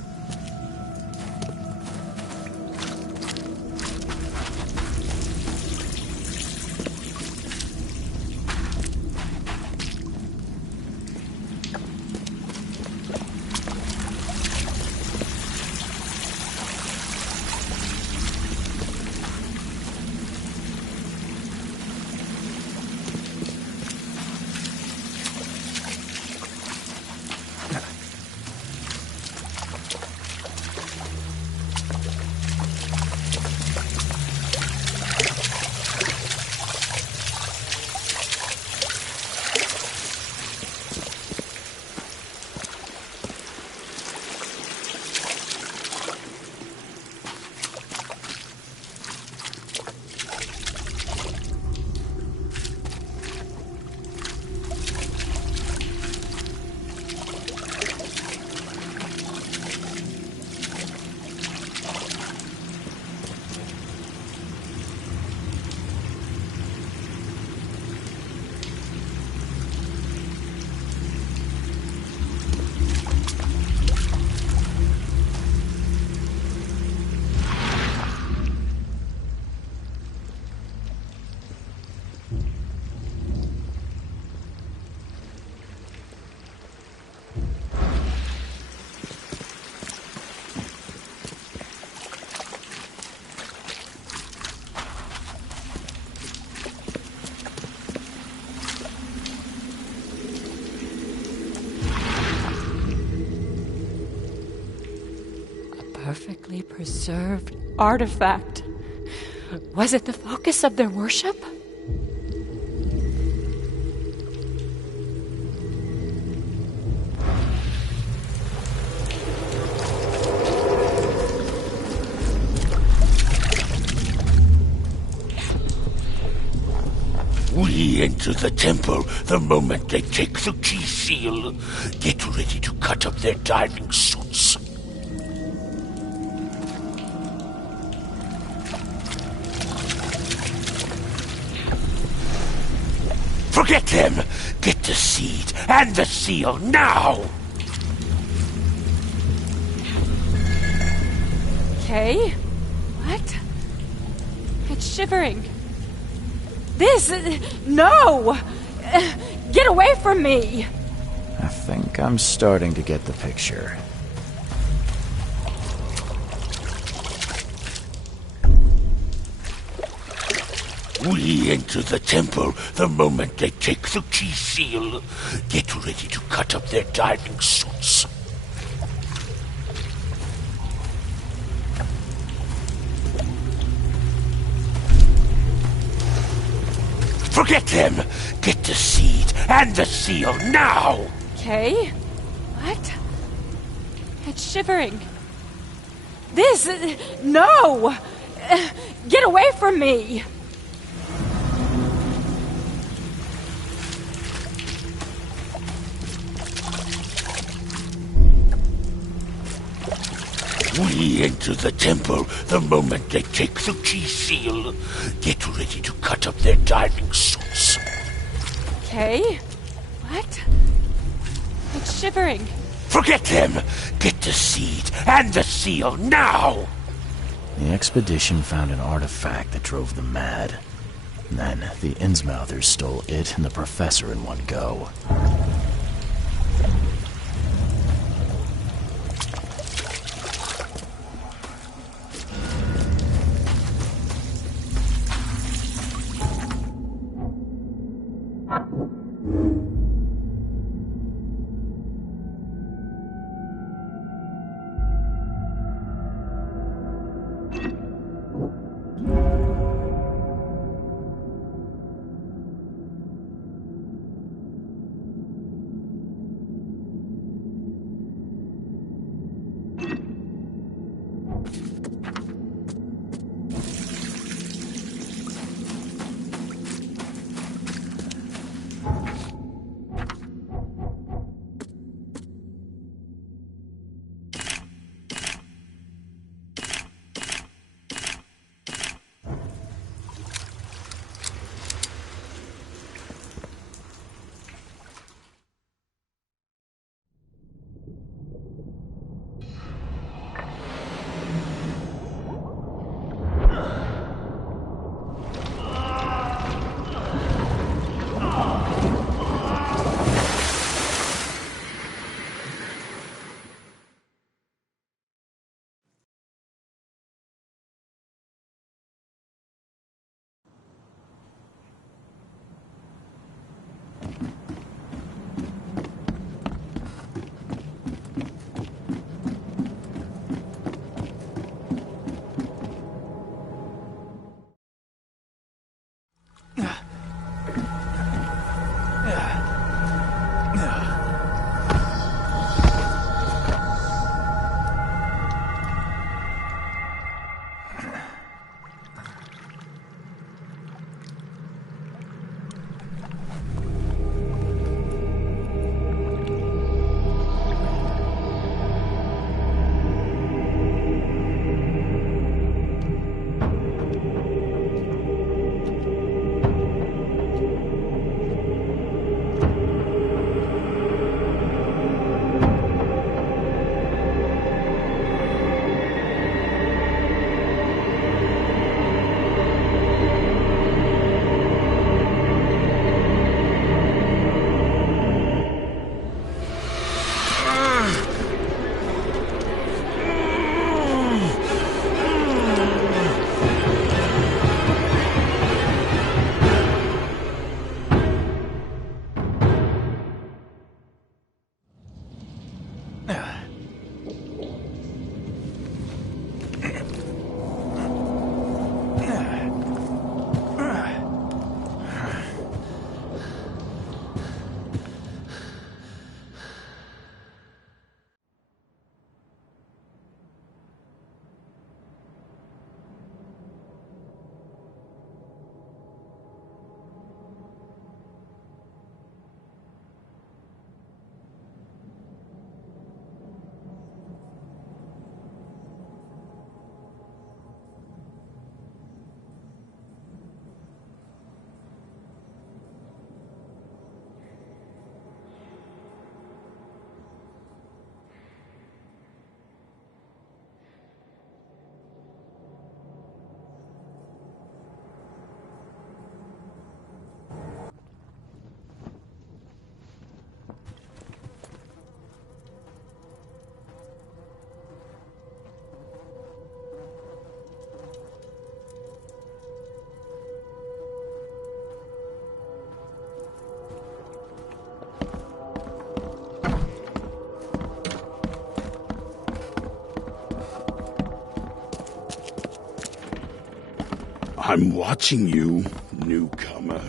Perfectly preserved artifact. Was it the focus of their worship? We enter the temple the moment they take the key seal. Get ready to cut up their diving suits. Forget them! Get the seed and the seal now! Okay. What? It's shivering. This... No! Get away from me! I think I'm starting to get the picture. We enter the temple the moment they take the key seal. Get ready to cut up their diving suits. Forget them! Get the seed and the seal now! Okay. What? It's shivering. This... No! Get away from me! We enter the temple the moment they take the key seal. Get ready to cut up their diving suits. Okay. What? It's shivering. Forget them! Get the seed and the seal now! The expedition found an artifact that drove them mad. Then, the Innsmouthers stole it and the professor in one go. I'm watching you, newcomer.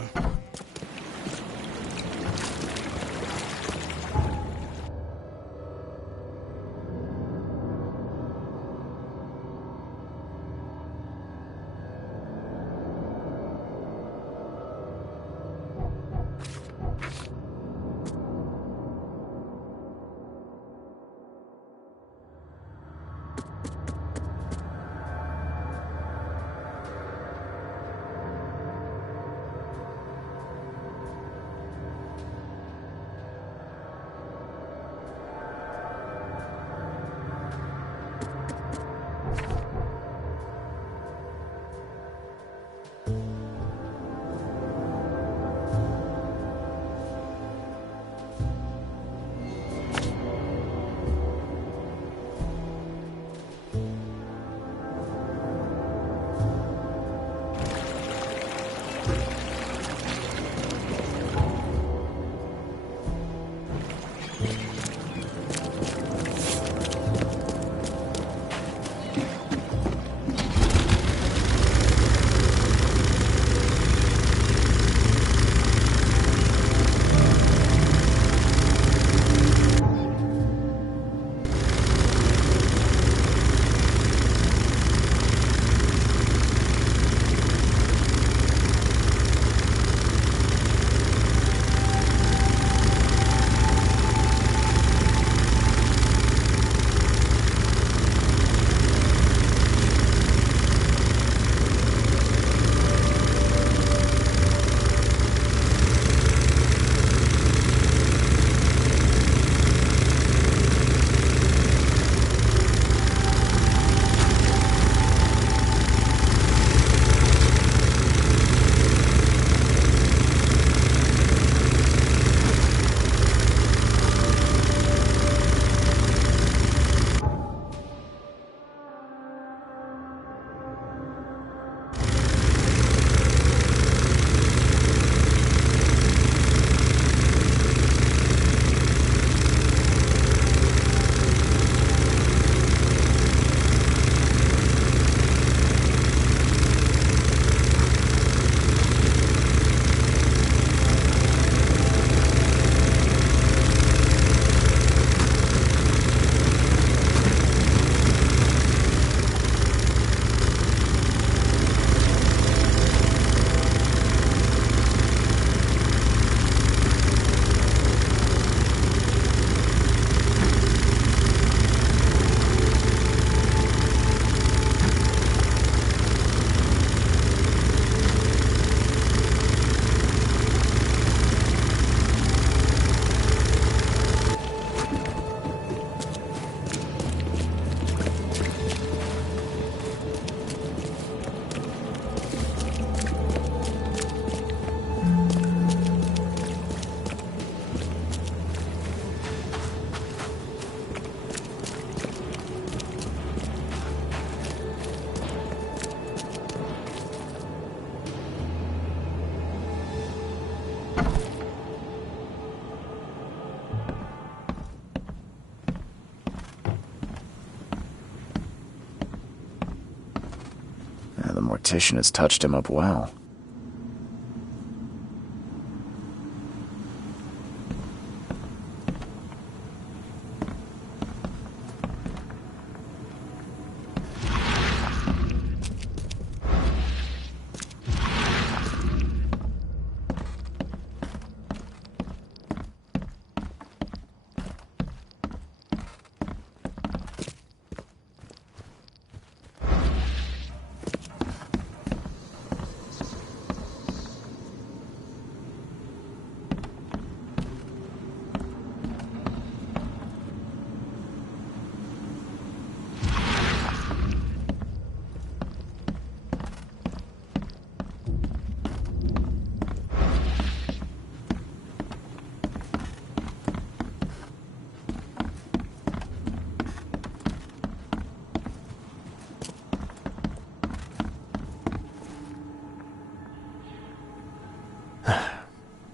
The mortician has touched him up well.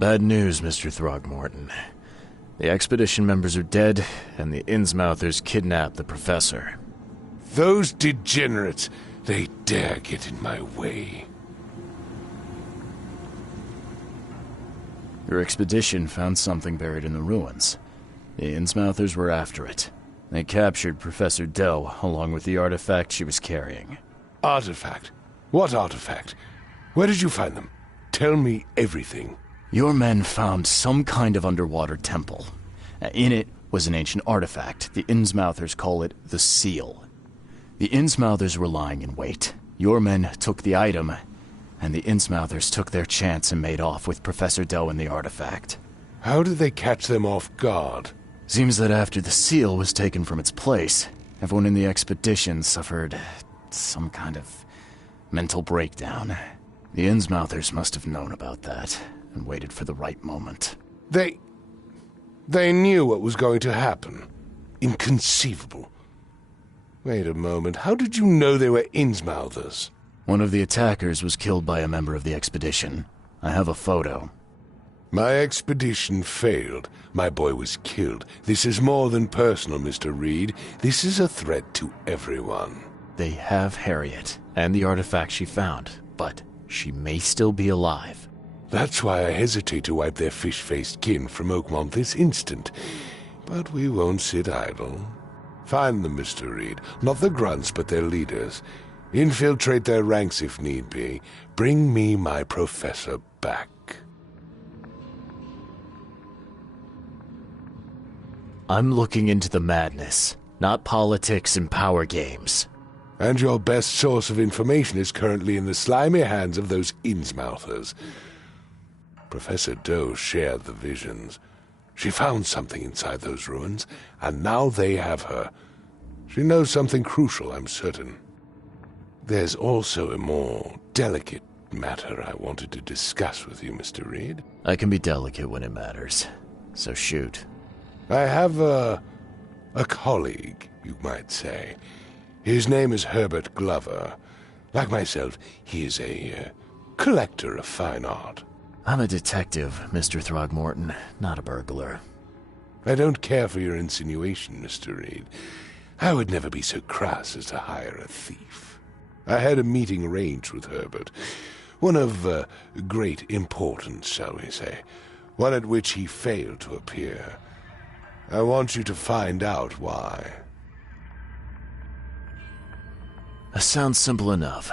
Bad news, Mr. Throgmorton. The expedition members are dead, and the Innsmouthers kidnapped the professor. Those degenerates, they dare get in my way. Your expedition found something buried in the ruins. The Innsmouthers were after it. They captured Professor Doe along with the artifact she was carrying. Artifact? What artifact? Where did you find them? Tell me everything. Your men found some kind of underwater temple. In it was an ancient artifact. The Innsmouthers call it the Seal. The Innsmouthers were lying in wait. Your men took the item, and the Innsmouthers took their chance and made off with Professor Doe and the artifact. How did they catch them off guard? Seems that after the seal was taken from its place, everyone in the expedition suffered some kind of mental breakdown. The Innsmouthers must have known about that and waited for the right moment. They knew what was going to happen. Inconceivable. Wait a moment, how did you know they were Innsmouthers? One of the attackers was killed by a member of the expedition. I have a photo. My expedition failed. My boy was killed. This is more than personal, Mr. Reed. This is a threat to everyone. They have Harriet and the artifact she found, but she may still be alive. That's why I hesitate to wipe their fish-faced kin from Oakmont this instant. But we won't sit idle. Find them, Mr. Reed. Not the grunts, but their leaders. Infiltrate their ranks if need be. Bring me my professor back. I'm looking into the madness, not politics and power games. And your best source of information is currently in the slimy hands of those Innsmouthers. Professor Doe shared the visions. She found something inside those ruins, and now they have her. She knows something crucial, I'm certain. There's also a more delicate matter I wanted to discuss with you, Mr. Reed. I can be delicate when it matters, so shoot. I have a colleague, you might say. His name is Herbert Glover. Like myself, he is a collector of fine art. I'm a detective, Mr. Throgmorton, not a burglar. I don't care for your insinuation, Mr. Reed. I would never be so crass as to hire a thief. I had a meeting arranged with Herbert. One of great importance, shall we say. One at which he failed to appear. I want you to find out why. Sounds simple enough.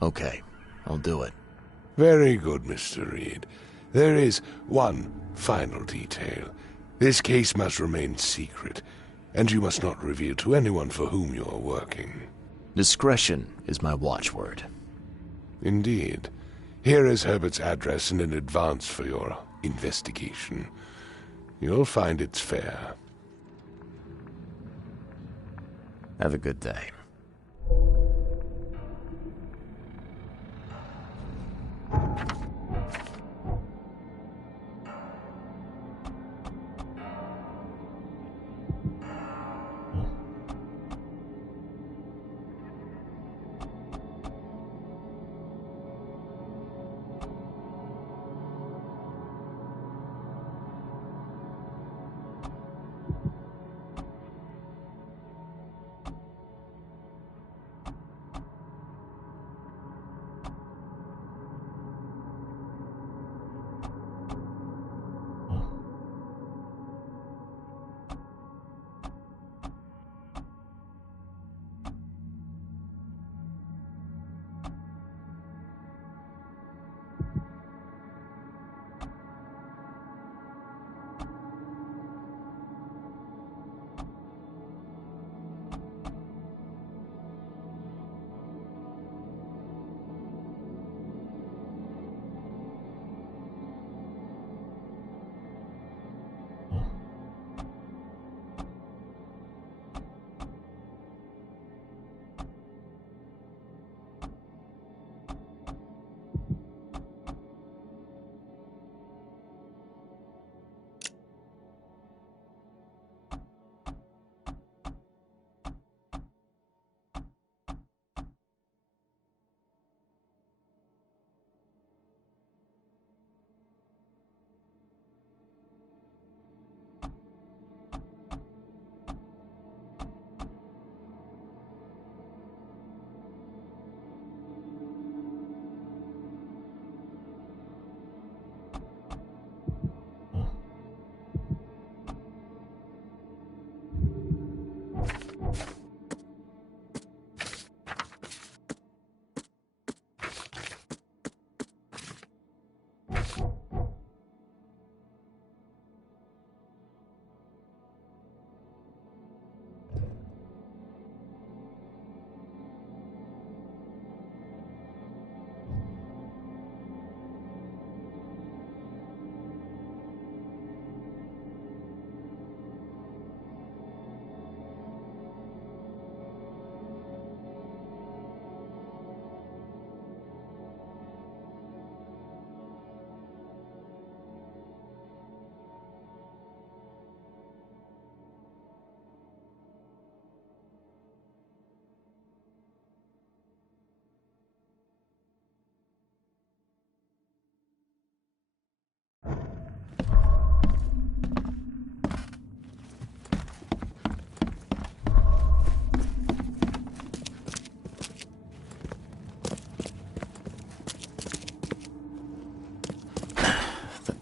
Okay, I'll do it. Very good, Mr. Reed. There is one final detail. This case must remain secret, and you must not reveal to anyone for whom you are working. Discretion is my watchword. Indeed. Here is Herbert's address and an advance for your investigation. You'll find it's fair. Have a good day.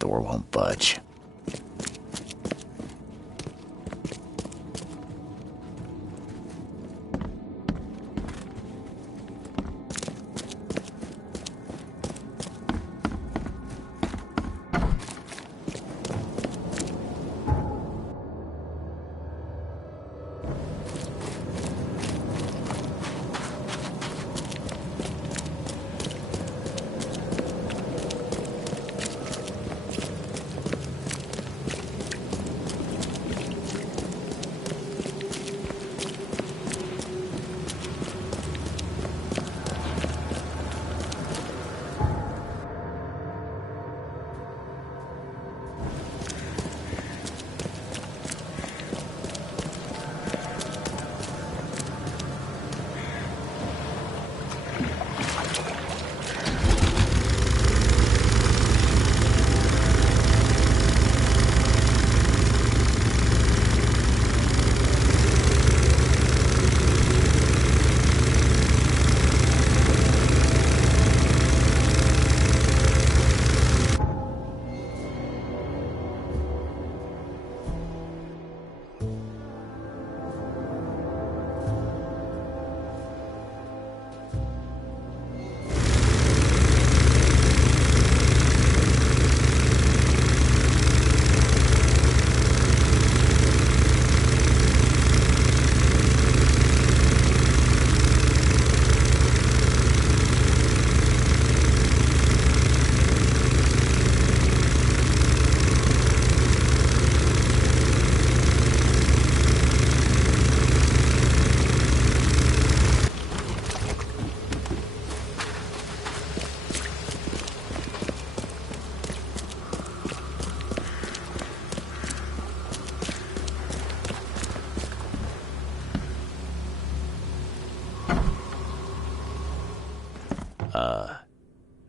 door won't budge.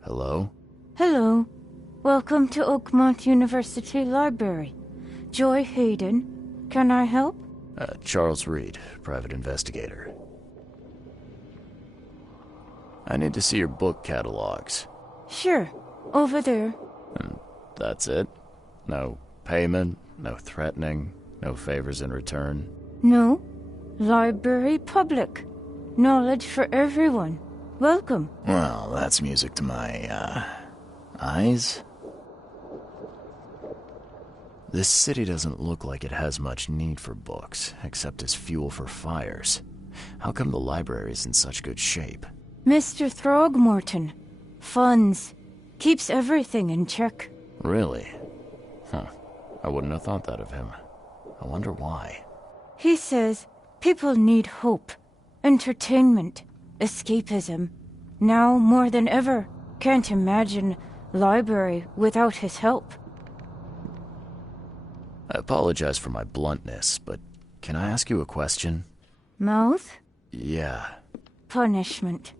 Hello? Hello. Welcome to Oakmont University Library. Joy Hayden. Can I help? Charles Reed, private investigator. I need to see your book catalogs. Sure. Over there. And that's it? No payment, no threatening, no favors in return? No. Library public. Knowledge for everyone. Welcome. Well, that's music to my, eyes. This city doesn't look like it has much need for books, except as fuel for fires. How come the library's in such good shape? Mr. Throgmorton. Funds. Keeps everything in check. Really? Huh. I wouldn't have thought that of him. I wonder why. He says people need hope, entertainment, escapism. Now more than ever. Can't imagine library without his help. I apologize for my bluntness, but can I ask you a question? Mouth? Yeah. Punishment.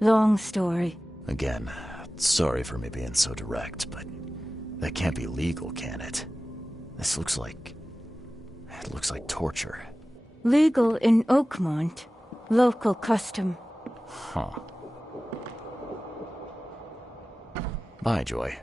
Long story. Again, sorry for me being so direct, but that can't be legal, can it? This looks like... it looks like torture. Legal in Oakmont. Local custom. Huh. Bye, Joy.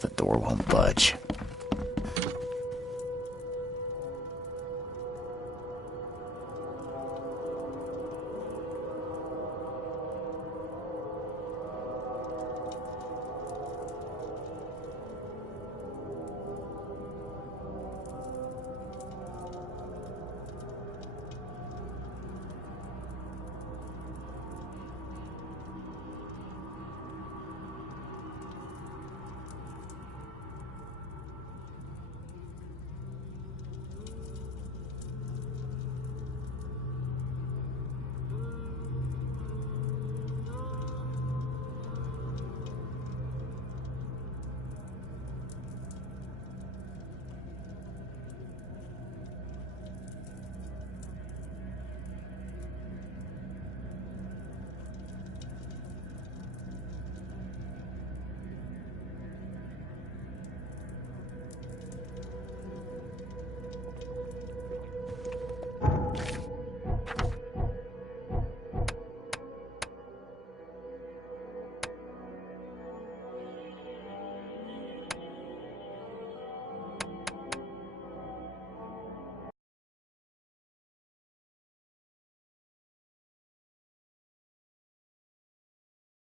The door won't budge.